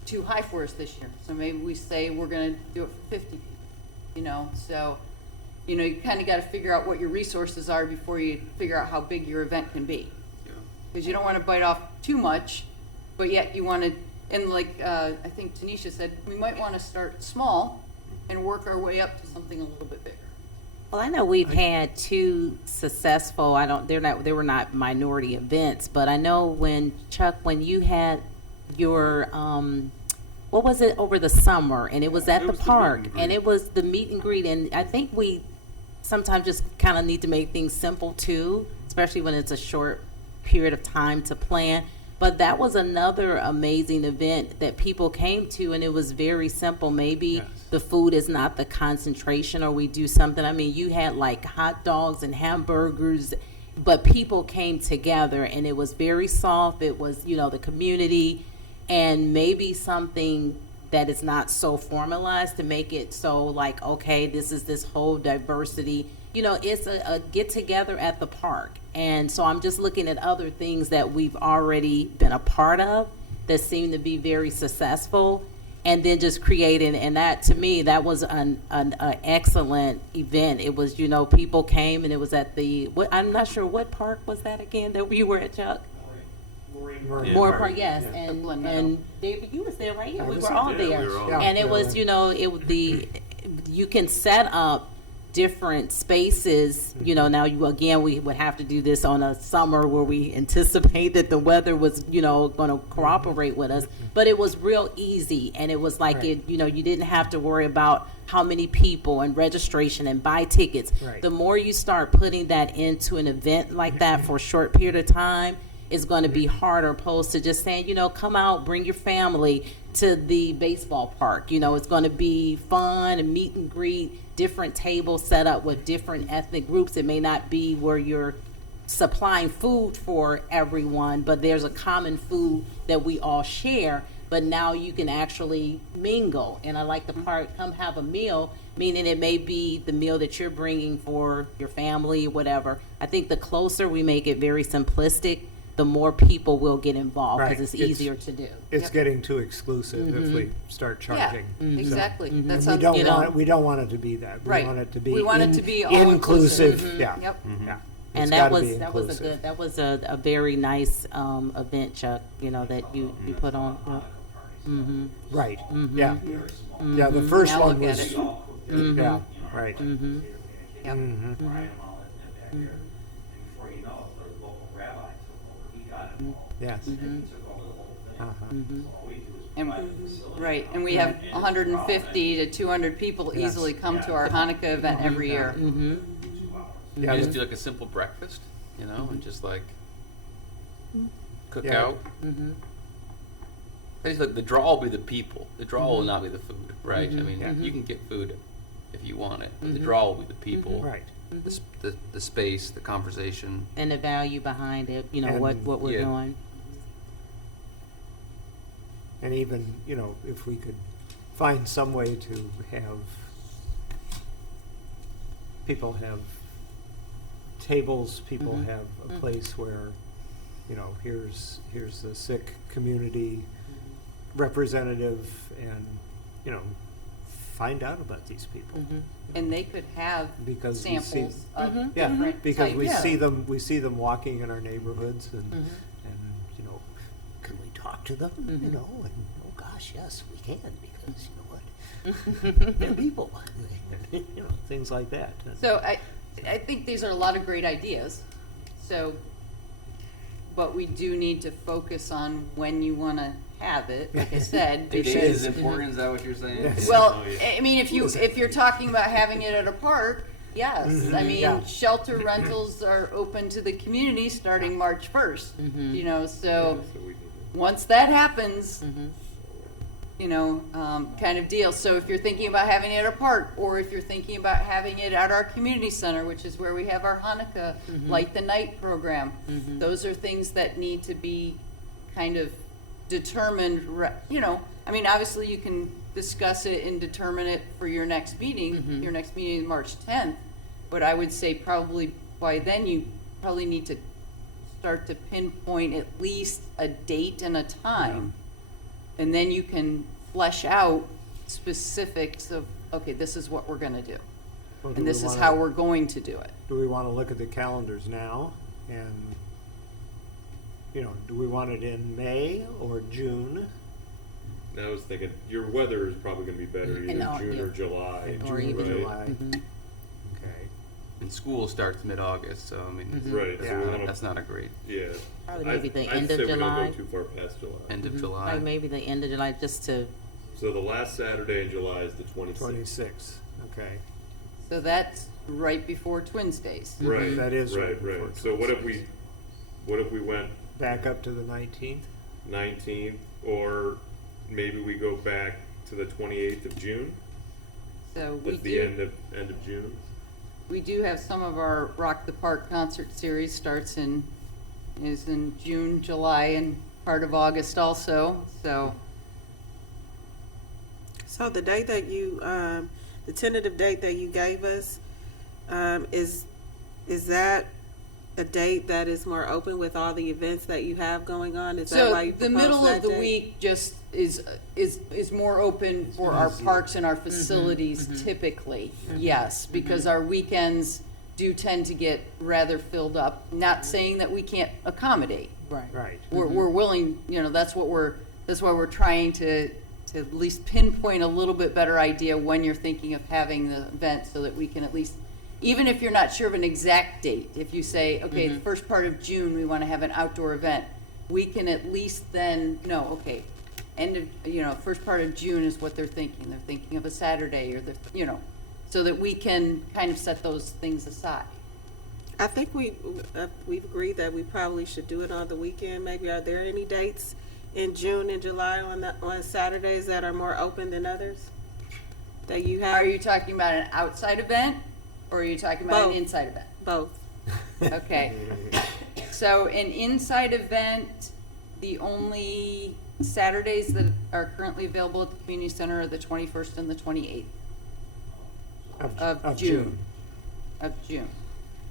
too high for us this year. So maybe we say we're gonna do it for 50 people, so, you kind of got to figure out what your resources are before you figure out how big your event can be. Yeah. Because you don't want to bite off too much, but yet you want to, and like I think Tanisha said, we might want to start small and work our way up to something a little bit bigger. Well, I know we've had 2 successful, they were not minority events, but I know when you had your, what was it, over the summer, and it was at It the was the meet park, and and greet. it was the meet and greet, and I think we sometimes just kind of need to make things simple too, especially when it's a short period of time to plan. But that was another amazing event that people came to, and it was very simple. Maybe the food is not the concentration, or we do something. I mean, you had like hot dogs and hamburgers, but people came together, and it was very soft. It was, the community, and maybe something that is not so formalized to make it so like, okay, this is this whole diversity. It's a get together at the park. And so I'm just looking at other things that we've already been a part of that seem to be very successful, and then just creating, and that to me, that was an excellent event. It was, people came, and it was at I'm not sure what park was that again that we were at, Chuck? Moore Park, yes, and David, you was there, right? Yeah, we were all there, we were all and it was, you can set up different spaces, you know, now we would have to do this on a summer where we anticipate that the weather was, you know, going to cooperate with us, but it was real easy, and it was like, Right. you know, you didn't have to worry about how many people and registration and buy tickets. Right. The more you start putting that into an event like that for a short period of time, it's going to be harder opposed to just saying, you know, come out, bring your family to the baseball park. You know, it's going to be fun and meet and greet, different tables set up with different ethnic groups. It may not be where you're supplying food for everyone, but there's a common food that we all share. But now you can actually mingle. And I like the part, come have a meal, meaning it may be the meal that you're bringing for your family or whatever. I think the closer we make it very simplistic, the more people will get involved because Right. it's It's- easier to do. It's getting too exclusive if we start charging. Yeah, exactly. And That's we don't you know- want, we don't want it to be that. Right. We want it to be. We want it to be all inclusive. inclusive. Yeah. Yep. Yeah. And It's that gotta be was a inclusive. good, that was a very nice event, Chuck, you know, that you put on. Mm-hmm. Right. Mhm. Yeah. Yeah. The first Now one look at was. it. Yeah. Right. Mm-hmm. Yep. Mhm. Fry them all in the back there. And before you know it, the local rabbi took over, he got involved. Yes. And he took over the whole thing. Uh-huh. So all we do is And, provide the facility. right, and we have 150 to 200 people Yes. easily come to our Hanukkah event every year. Mm-hmm. 2 hours. Yeah. You just the- do like a simple breakfast, you know, and just like cook Yeah. out. Mm-hmm. I just like the draw will be the people. The draw will not be the food, right? I mean, Yeah. you can get food if you want it, but the Mhm. draw will be the people, Right. the space, the conversation. And the value behind it, you know, And- what we're Yeah. doing. And even, you know, if we could find some way to have people have tables, people Mhm. have a place where, you know, here's the sick community representative, and, you know, find out about these people. Mm-hmm. And they could have Because we see- samples of Mhm. Yeah, different because we types. see them walking in our neighborhoods, and Mhm. you know, can we talk to them? You Mhm. know, and oh gosh, yes, we can, because you know what, they're people. You know, things like that. So I think these are a lot of great ideas. So, but we do need to focus on when you want to have it, like I said. Data because- is important. Is that what you're saying? Yes. Well, Oh, yeah. I mean, if you're talking about having it at a park, yes. I mean, Yeah. shelter rentals are open to the community starting March 1st. Mhm. You know, so So we can- once that happens, Mm-hmm. you know, kind of deal. So if you're thinking about having it at a park, or if you're thinking about having it at our community center, which is where we have our Hanukkah Light the Night program, Mhm. those are things that need to be kind of determined, you know, I mean, obviously you can discuss it and determine it for your next meeting. Mhm. Your next meeting is March 10th, but I would say probably by then you probably need to start to pinpoint at least a date and a time. And then you can flesh out specifics of, okay, this is what we're gonna do. Well, do And we this is wanna- how we're going to do it. Do we want to look at the calendars now, and, you know, do we want it in May or June? I was thinking, your weather is probably gonna be better And either June yeah. or July. Or June even or right? July? Mhm. Okay. And school starts mid-August, so I mean, Mhm. Right, Yeah. so we wanna, that's not a great yeah. Probably I'd- maybe the I'd end say of we don't July. go too far past July. end of Mhm. July. Like maybe the end of July, just to, So the last Saturday in July is the 26th. 26, okay. So that's right before Twins Days. Right. That is right, right before right. So what if 26. what if we went Back up to the 19th? 19th, or maybe we go back to the 28th of June? So we That's the do, end of June. we do have some of our Rock the Park concert series is in June, July, and part of August also, so. So the date that you, the tentative date that you gave us, is that a date that is more open with all the events that you have going on? Is that why So you the proposed middle that of the date? week just is more open for our parks and our facilities typically, yes, because our weekends do tend to get rather filled up. Not saying that we can't accommodate. right. Right. We're willing, you know, that's why we're trying to at least pinpoint a little bit better idea when you're thinking of having the event, so that we can at least even if you're not sure of an exact date, if you say, okay, the first part of June, we want to have an outdoor event, we can at least then know, okay, end of, first part of June is what they're thinking. They're thinking of a Saturday or so that we can kind of set those things aside. I think we've agreed that we probably should do it on the weekend. Maybe are there any dates in June and July on Saturdays that are more open than others that you have? Are you talking about an outside event or are you talking about Both. an inside event? Both. Okay. So an inside event, the only Saturdays that are currently available at the community center are the 21st and the 28th of June. Of June.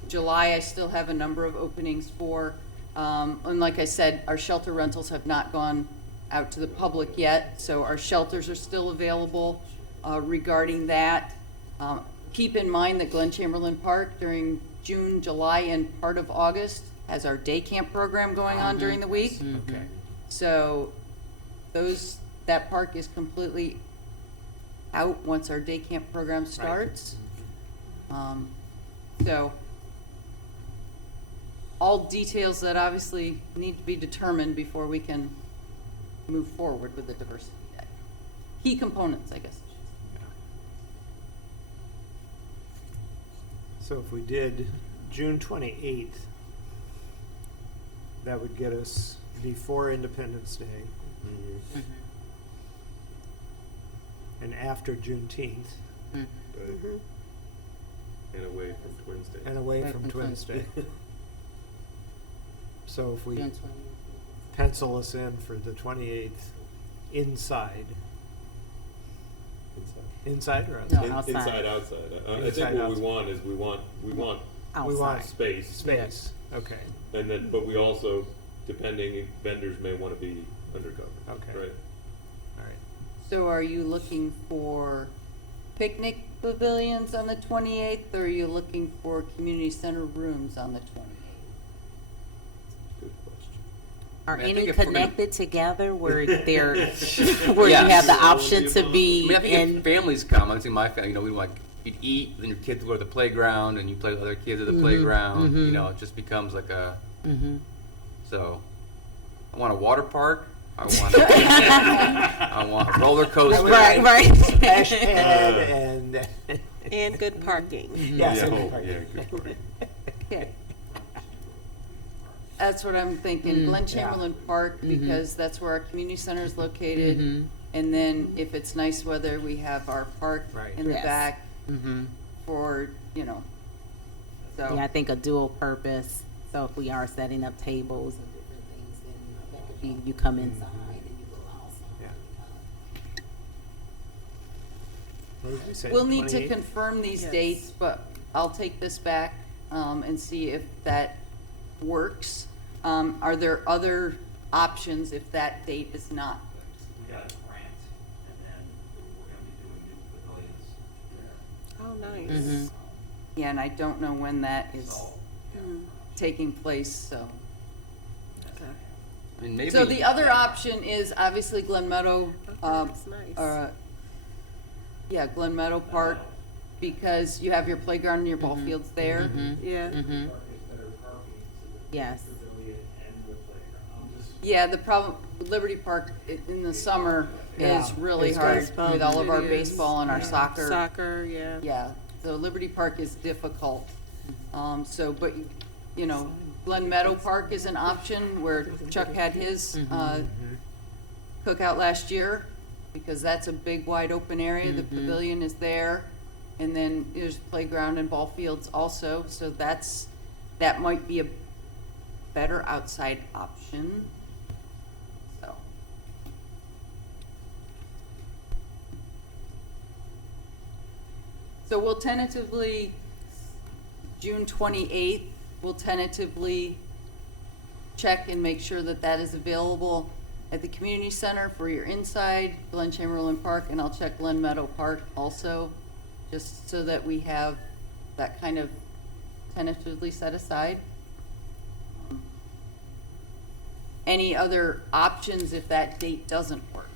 July, I still have a number of openings for, and like I said, our shelter rentals have not gone out to the public yet, so our shelters are still available regarding that. Keep in mind that Glen Chamberlain Park during June, July, and part of August has our day camp program going on during the week. Okay. So that park is completely out once our day camp program starts. So all details that obviously need to be determined before we can move forward with the diversity day. Key components, I guess. So if we did June 28th, that would get us before Independence Day and after Juneteenth And away from Twins Day. and away Away from from Twins Twins Day. So if we June 20th. pencil us in for the 28th inside or No, outside? outside. Inside, outside. I Inside, think what we outside. want is we want We want Outside. space. space, okay, And then, but we also, depending, vendors may want to be undercover. Okay. Right. all right. So are you looking for picnic pavilions on the 28th, or are you looking for community center rooms on the 28th? Good question. Are I mean, I any think if we're gonna- connected together where they're, where Yeah. you have the option to I be mean, I think in? if families come, I think my family, we like, you'd eat, then your kids go to the playground, and you play with other kids at the playground, it just becomes like a, so, I want a water park, I want, I want a roller coaster. Right. Splash pad and, And good parking. yes, Yeah, and oh, parking. yeah, good point. Okay. That's what I'm thinking, Glen Chamberlain Park, because that's where our community center is located. And then if it's nice weather, we have our park Right. in the Yes. back for, so. Yeah, I think a dual purpose. So if we are setting up tables and different things, then that could be, you come inside and you go outside. Yeah. What did we say, We'll need to 28th? confirm these Yes. dates, but I'll take this back, and see if that works. Are there other options if that date is not good? We got a grant, and then we're gonna be doing new pavilions there. Oh, nice. Yeah, and I don't know when that is So, taking place, so. Okay. I mean, maybe. So the other option is obviously Glen Meadow, That's nice. Glen Meadow Park, because you have your playground and your ball fields there. Yeah. Yes. Yeah, the problem, Liberty Park in the summer Yeah, is really it's hard baseball. with all of our It is. baseball and our Yeah. soccer. Soccer, yeah. Yeah, so Liberty Park is difficult. But Glen Meadow Park is an option where Chuck had his, cookout last year, because that's a big wide open area. The pavilion is there. And then there's playground and ball fields also, so that might be a better outside option. So. So we'll tentatively, June 28th, we'll tentatively check and make sure that that is available at the community center for your inside, Glen Chamberlain Park, and I'll check Glen Meadow Park also, just so that we have that kind of tentatively set aside. Any other options if that date doesn't work?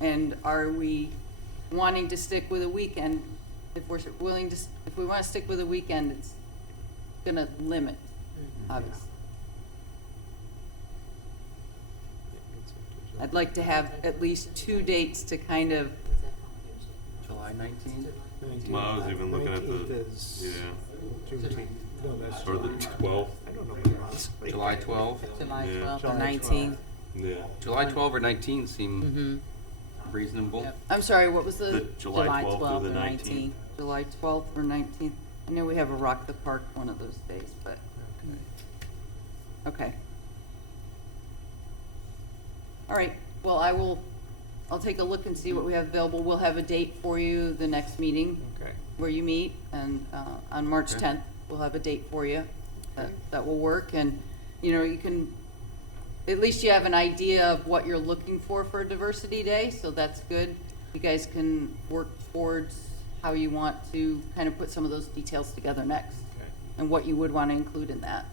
And are we wanting to stick with a weekend if we're willing to, if we wanna stick with a weekend, it's gonna limit, obviously. I'd like to have at least 2 dates to kind of, July 19th? Well, I was even looking at the, 19th is yeah, Juneteenth. No, that's or the July. 12th, I don't know, honestly. July 12th? July Yeah. 12th or July 19th. yeah. July 12 or 19 seem Mm-hmm. reasonable. Yep. I'm sorry, what was The the, July 12th or the 19th. 19th. July 12th or 19th? I know we have a Rock the Park one of those days, but, okay. All right, well, I'll take a look and see what we have available. We'll have a date for you the next meeting Okay. where you meet, and on March Okay. 10th, we'll have a date for you. That will work, and, you know, you can, at least you have an idea of what you're looking for a diversity day, so that's good. You guys can work towards how you want to kind of put some of those details together next, Okay. and what you would want to include in that.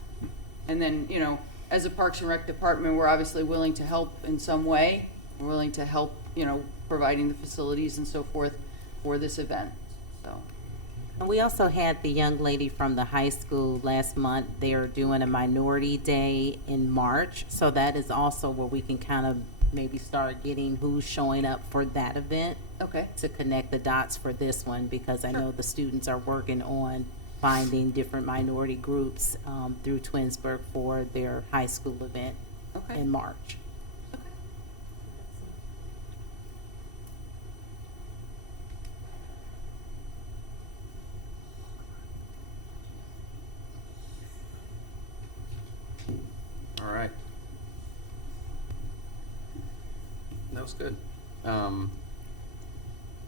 And then, you know, as a Parks and Rec department, we're obviously willing to help in some way. We're willing to help, you know, providing the facilities and so forth for this event, so. And we also had the young lady from the high school last month. They're doing a minority day in March. So that is also where we can kind of maybe start getting who's showing up for that event Okay, to connect the dots for this one, because I know the students are working on finding different minority groups through Twinsburg for their high school event okay. in March. All right. That was good.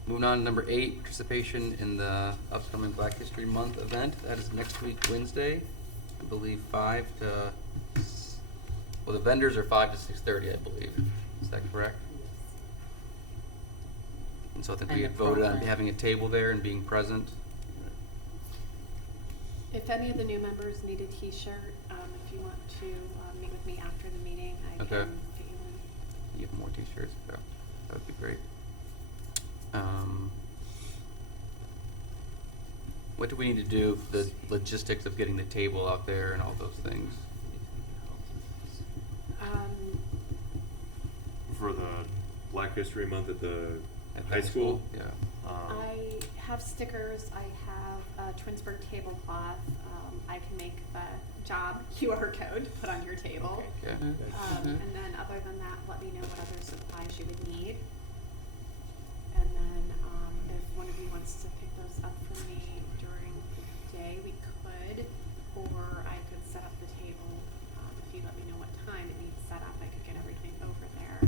Moving on to number 8, participation in the upcoming Black History Month event. That is next week, Wednesday. I believe 5 to, well, the vendors are 5 to 6:30, I believe. Is that correct? And so I think we And had the voted on program. having a table there and being present. If any of the new members need a T-shirt, if you want to meet with me after the meeting, I Okay. can get you one. You have more t-shirts? Yeah, that would be great. What do we need to do for the logistics of getting the table out there and all those things? For the Black History Month at the At high school. Yeah. I have stickers, I have a Twinsburg tablecloth, I can make the job QR code to put on your table. Okay. And then other than that, let me know what other supplies you would need. And then, if one of you wants to pick those up for me during the day, we could, or I could set up the table. If you let me know what time it needs set up, I could get everything over there.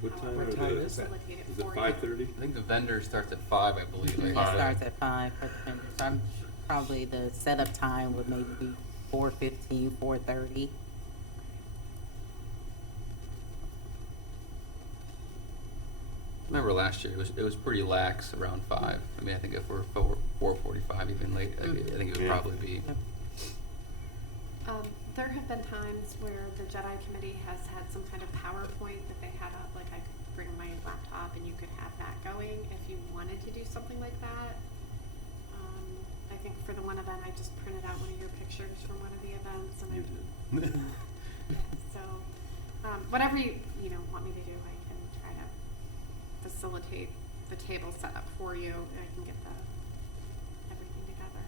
What time however are to the- is that? facilitate it Is it for you. 5:30? I think the vendor starts at 5, I believe. It Like, starts at 5 for the vendors. So I'm probably the setup time would maybe be 4:15, 4:30. Remember last year, it was pretty lax around 5. I mean, I think if we're 4:45 even late, I think it would Yeah. probably be. There have been times where the Jedi Committee has had some kind of PowerPoint that they had up, like I could bring my laptop and you could have that going if you wanted to do something like that. I think for the one event, I just printed out one of your pictures from one of the events and I so, whatever you want me to do, I can try to facilitate the table setup for you and I can get everything together.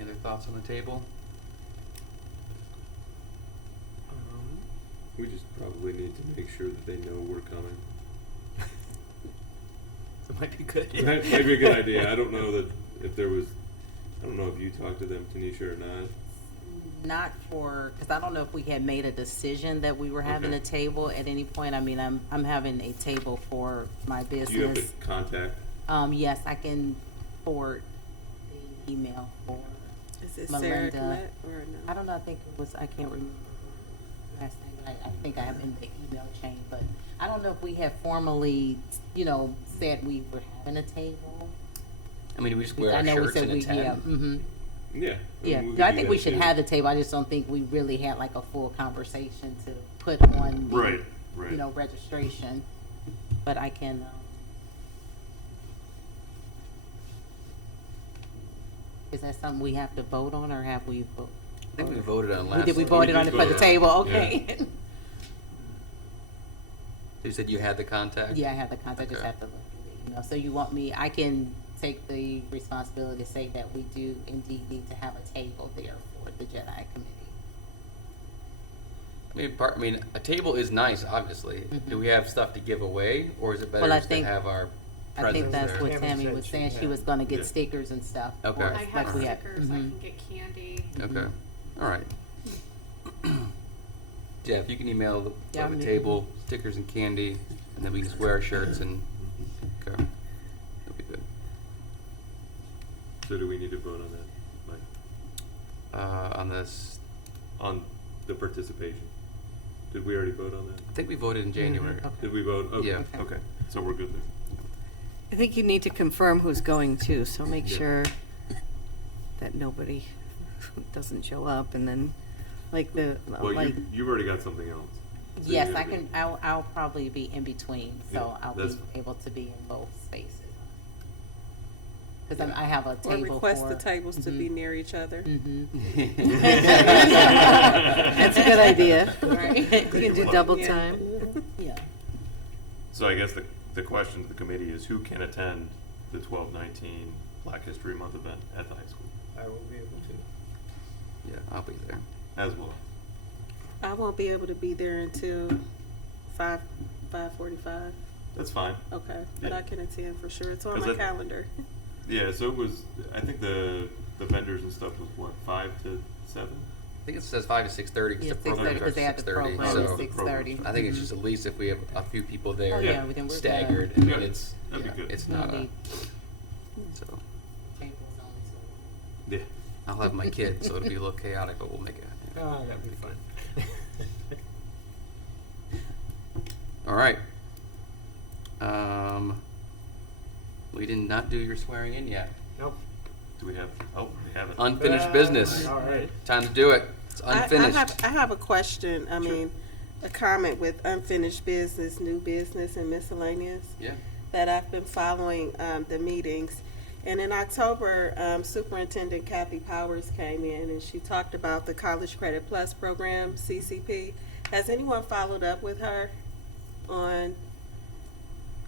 Any other thoughts on the table? We just probably need to make sure that they know we're coming. That might be good. That might be a good idea. I don't know that if there was, I don't know if you talked to them, Tanisha, or not. Not for, because I don't know if we had made a decision that we were having Okay. a table at any point. I mean, I'm having a table for my Do you have the business. contact? Yes, I can forward the email for Is it Sarah Melinda. Clement or no? I don't know, I think it was, I can't remember last name, but I think I have in the email chain, but I don't know if we have formally, said we were having a table. I mean, do we just wear our I know we shirts said and we, attend? yeah, Yeah. Yeah, mean, I could do think we that should too. have the table. I just don't think we really had like a full conversation to put on the, Right, right. you know, registration. But I can, is that something we have to vote on, or have we? I think we voted on last. Did we week. voted on it did for the vote. table? Yeah. Okay. You said you had the contact? Yeah, I have the contact, just Okay. have to look at the email. So you want me, I can take the responsibility to say that we do indeed need to have a table there for the Jedi committee. I mean, a table is nice, obviously. Do we have stuff to give away, or is it better Well, I just to think- have our I presence think that's there? what Tammy Tammy said was she saying, she had. was gonna get Yeah. stickers and stuff. Okay. or I have like we had. stickers, I Mhm. can get candy. Okay, all right. Jeff, you can email the, Yeah, the I'm table, stickers and candy, and then we just wear our shirts and, okay. That'll be good. So do we need to vote on that? Like, On this, on the participation? Did we already vote on that? I think we voted in January. Did we vote? Okay. Yeah. Okay. So we're good there. I think you need to confirm who's going too, so make Yeah. sure that nobody doesn't show up, and then, like the, Well, like, you've already got something else. So Yes, you're I gonna can, be- I'll probably be in between, so Yeah, I'll be that's- able to be in both spaces. Cause I have a Or table for. request the tables to be near each other. Mm-hmm. that's a good idea. Right. You can do double Yeah. time. Yeah. So I guess the question to the committee is who can attend the 12/19 Black History Month event at the high school I will be able to. Yeah, I'll be there. as well? I won't be able to be there until 5:45. That's fine. Okay, but Yeah. I can attend for sure. It's on 'Cause my it- calendar. Yeah, so it was, I think the vendors and stuff was what, 5 to 7? I think it says 5 to 6:30, because Yeah, the 6:30, programs are 'cause they have the 6:30, program so- at 6:30. I think it's just at least if we have a few people there, Oh, yeah, then we're good. staggered, I mean, Yeah, it's, that'd be yeah, good. it's No not a, need. so, Tables only, so- Yeah. I'll have my kids, so it'll be a little chaotic, but we'll make it. Yeah. Oh, that'd be fun. All right. We did not do your swearing in yet. Nope. Do we have, we have it. Unfinished business. All right. Time to do it. It's I unfinished. have a question. I mean, a comment with unfinished business, new business, and miscellaneous. Yeah. That I've been following the meetings. And in October, Superintendent Kathy Powers came in and she talked about the College Credit Plus program, CCP. Has anyone followed up with her on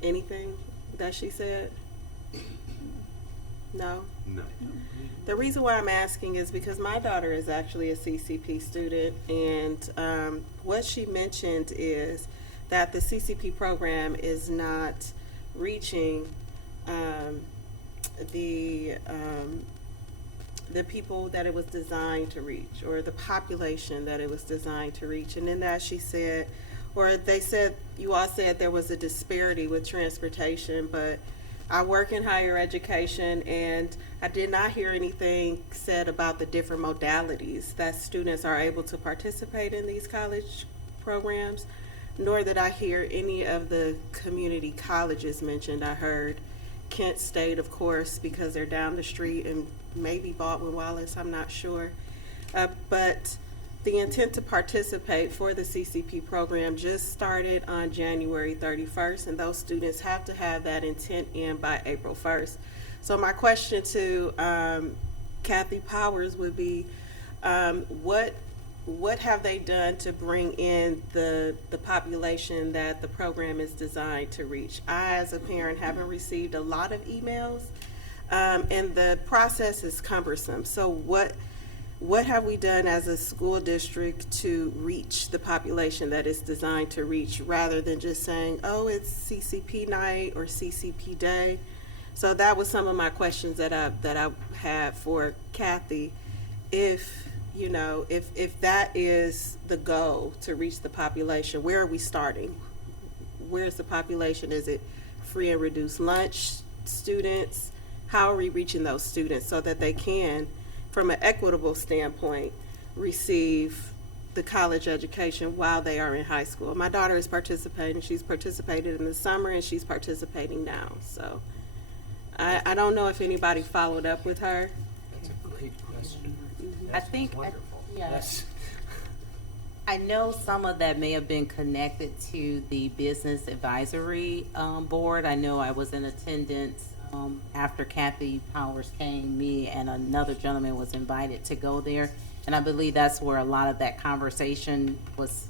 anything that she said? No? No. The reason why I'm asking is because my daughter is actually a CCP student, and what she mentioned is that the CCP program is not reaching the people that it was designed to reach, or the population that it was designed to reach. And in that she said, or they said, you all said there was a disparity with transportation, but I work in higher education, and I did not hear anything said about the different modalities that students are able to participate in these college programs, nor did I hear any of the community colleges mentioned. I heard Kent State, of course, because they're down the street, and maybe Baldwin-Wallace, I'm not sure. But the intent to participate for the CCP program just started on January 31st, and those students have to have that intent in by April 1st. So my question to Kathy Powers would be, what have they done to bring in the population that the program is designed to reach? I, as a parent, haven't received a lot of emails, and the process is cumbersome. So what have we done as a school district to reach the population that it's designed to reach, rather than just saying, oh, it's CCP night or CCP day? So that was some of my questions that I had for Kathy. If that is the goal, to reach the population, where are we starting? Where's the population? Is it free and reduced lunch students? How are we reaching those students so that they can, from an equitable standpoint, receive the college education while they are in high school? My daughter is participating. She's participated in the summer, and she's participating now. So I don't know if anybody followed up with her. That's a great question. question. I That's think, wonderful. yeah. Yes. I know some of that may have been connected to the business advisory board. I know I was in attendance after Kathy Powers came. Me and another gentleman was invited to go there, and I believe that's where a lot of that conversation was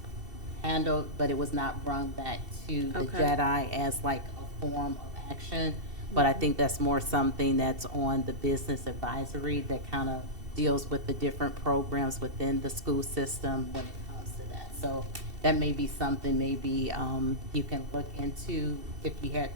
handled, but it was not brought back to the Okay. Jedi as like a form of action. But I think that's more something that's on the business advisory that kind of deals with the different programs within the school system when it comes to that. So that may be something maybe you can look into if you had,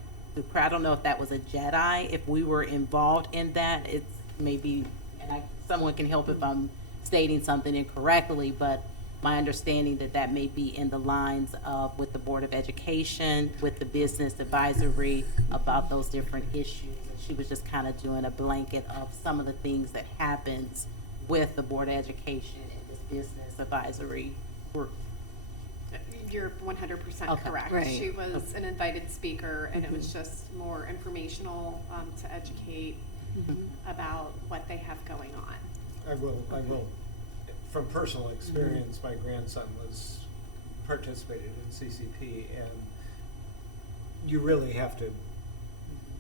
I don't know if that was a Jedi, if we were involved in that, it's maybe, and someone can help if I'm stating something incorrectly, but my understanding that may be in the lines of with the Board of Education, with the business advisory about those different issues. And she was just kind of doing a blanket of some of the things that happens with the Board of Education and this business advisory group. You're 100% Okay. correct. Right. She was an invited speaker, and it was just more informational to educate about what they have going on. I will. From personal experience, my grandson participated in CCP, and you really have to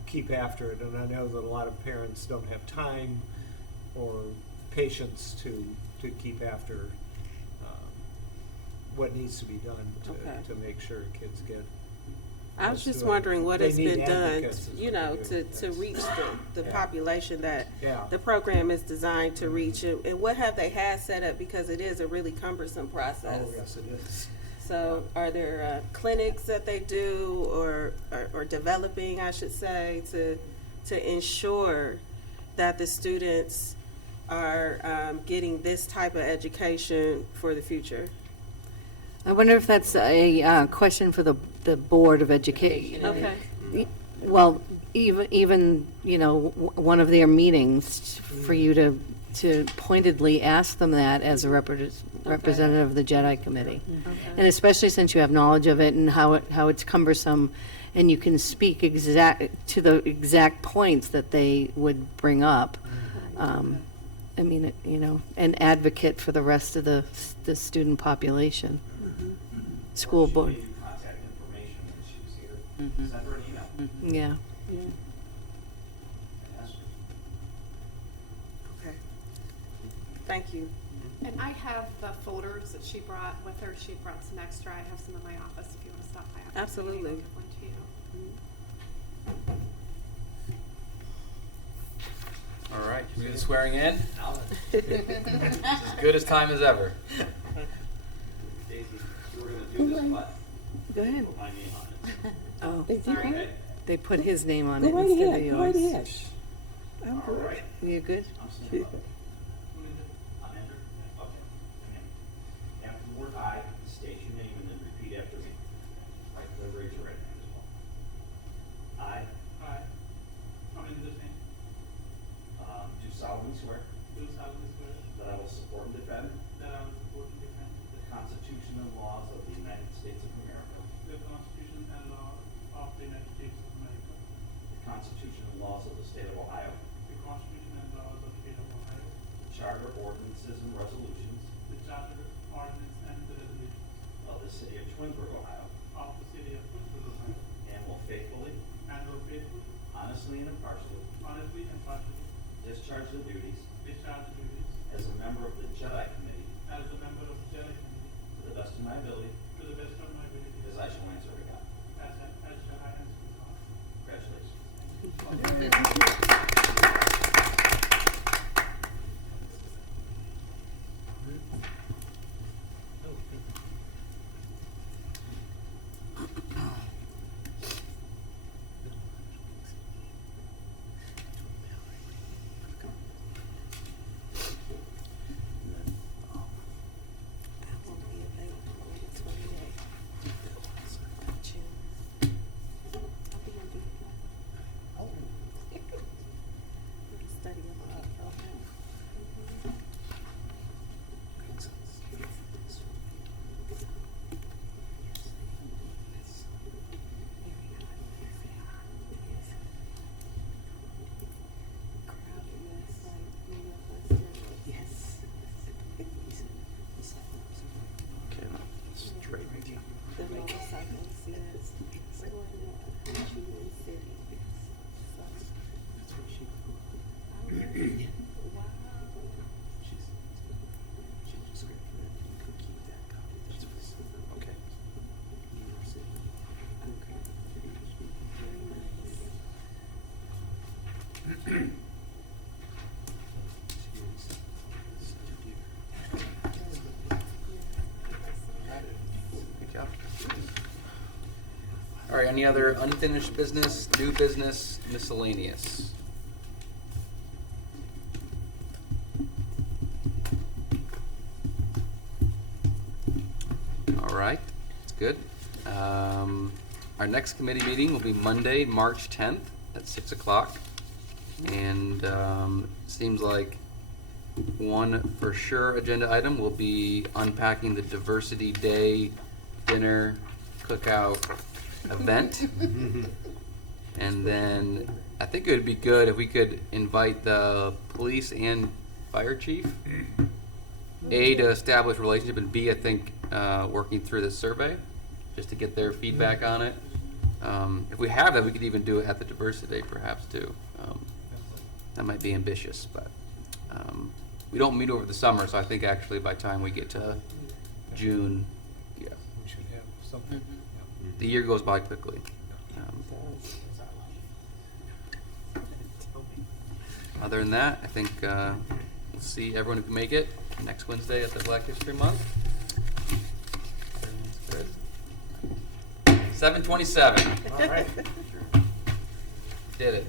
keep after it. And I know that a lot of parents don't have time or patience to keep after what needs to be done Okay. to make sure kids get. I was those just to it. wondering what They has need been done, advocates is you what know, they do. to That's- reach the Yeah. population that Yeah. the program is designed to reach. And what have they had set up, because it is a really cumbersome process. Oh, yes, it is. So are there clinics that they do or developing, I should say, to ensure that the students are getting this type of education for the future? I wonder if that's a question for the Board of Education. Okay. Well, even, you know, one of their meetings, for you to pointedly ask them that as a representative of the Jedi Committee. And especially since you have knowledge of it and how it's cumbersome, and you can speak to the exact points that they would bring up. I mean, you know, an advocate for the rest of the student population. School Or board, she gave you contact information when she was here. Send her an email yeah. and ask her. Okay. Thank you. And I have the folders that she brought with her. She brought some extra. I have some in my office if you want to stop by after the Absolutely. meeting, I'll give one to you. All right, can we do the swearing in? It's as good as time as ever. Daisy, you were gonna do this, but Go ahead. put my name on it. Oh, Sorry. Okay? they put his name on it instead of yours. All right. You good? I'm standing up. I'm Andrew. Okay. And then after the word I, state your name and then repeat after me. Right, raise your right hand as well. I I, Amrinder Singh, do solemnly swear do solemnly swear that I will support and defend that I will support and defend the Constitution and laws of the United States of America, the Constitution and law of the United States of America, the Constitution and laws of the State of Ohio, the Constitution and laws of the State of Ohio, the Charter, ordinances, and resolutions the Charter, ordinance, and the resolutions of the City of Twinsburg, Ohio, of the City of Twinsburg, Ohio, and will faithfully, and will faithfully, honestly, and impartially honestly, and partially discharge the duties discharge the duties as a member of the Jedi Committee as a member of the Jedi Committee to the best of my ability, to the best of my ability, as I shall answer to God. as shall I answer to God. Congratulations. Good job. All right, any other unfinished business, new business, miscellaneous? All right, that's good. Our next committee meeting will be Monday, March 10th at 6 o'clock. And seems like one for sure agenda item will be unpacking the Diversity Day dinner cookout event. And then I think it would be good if we could invite the police and fire chief. A, to establish a relationship, and B, I think working through this survey, just to get their feedback on it. If we have that, we could even do it at the Diversity Day perhaps too. That might be ambitious, but we don't meet over the summer, so I think actually by the time we get to June, yeah, We should have something. the year goes by quickly. Other than that, I think we'll see everyone who can make it next Wednesday at the Black History Month. That's good. 7:27. All right. Did it.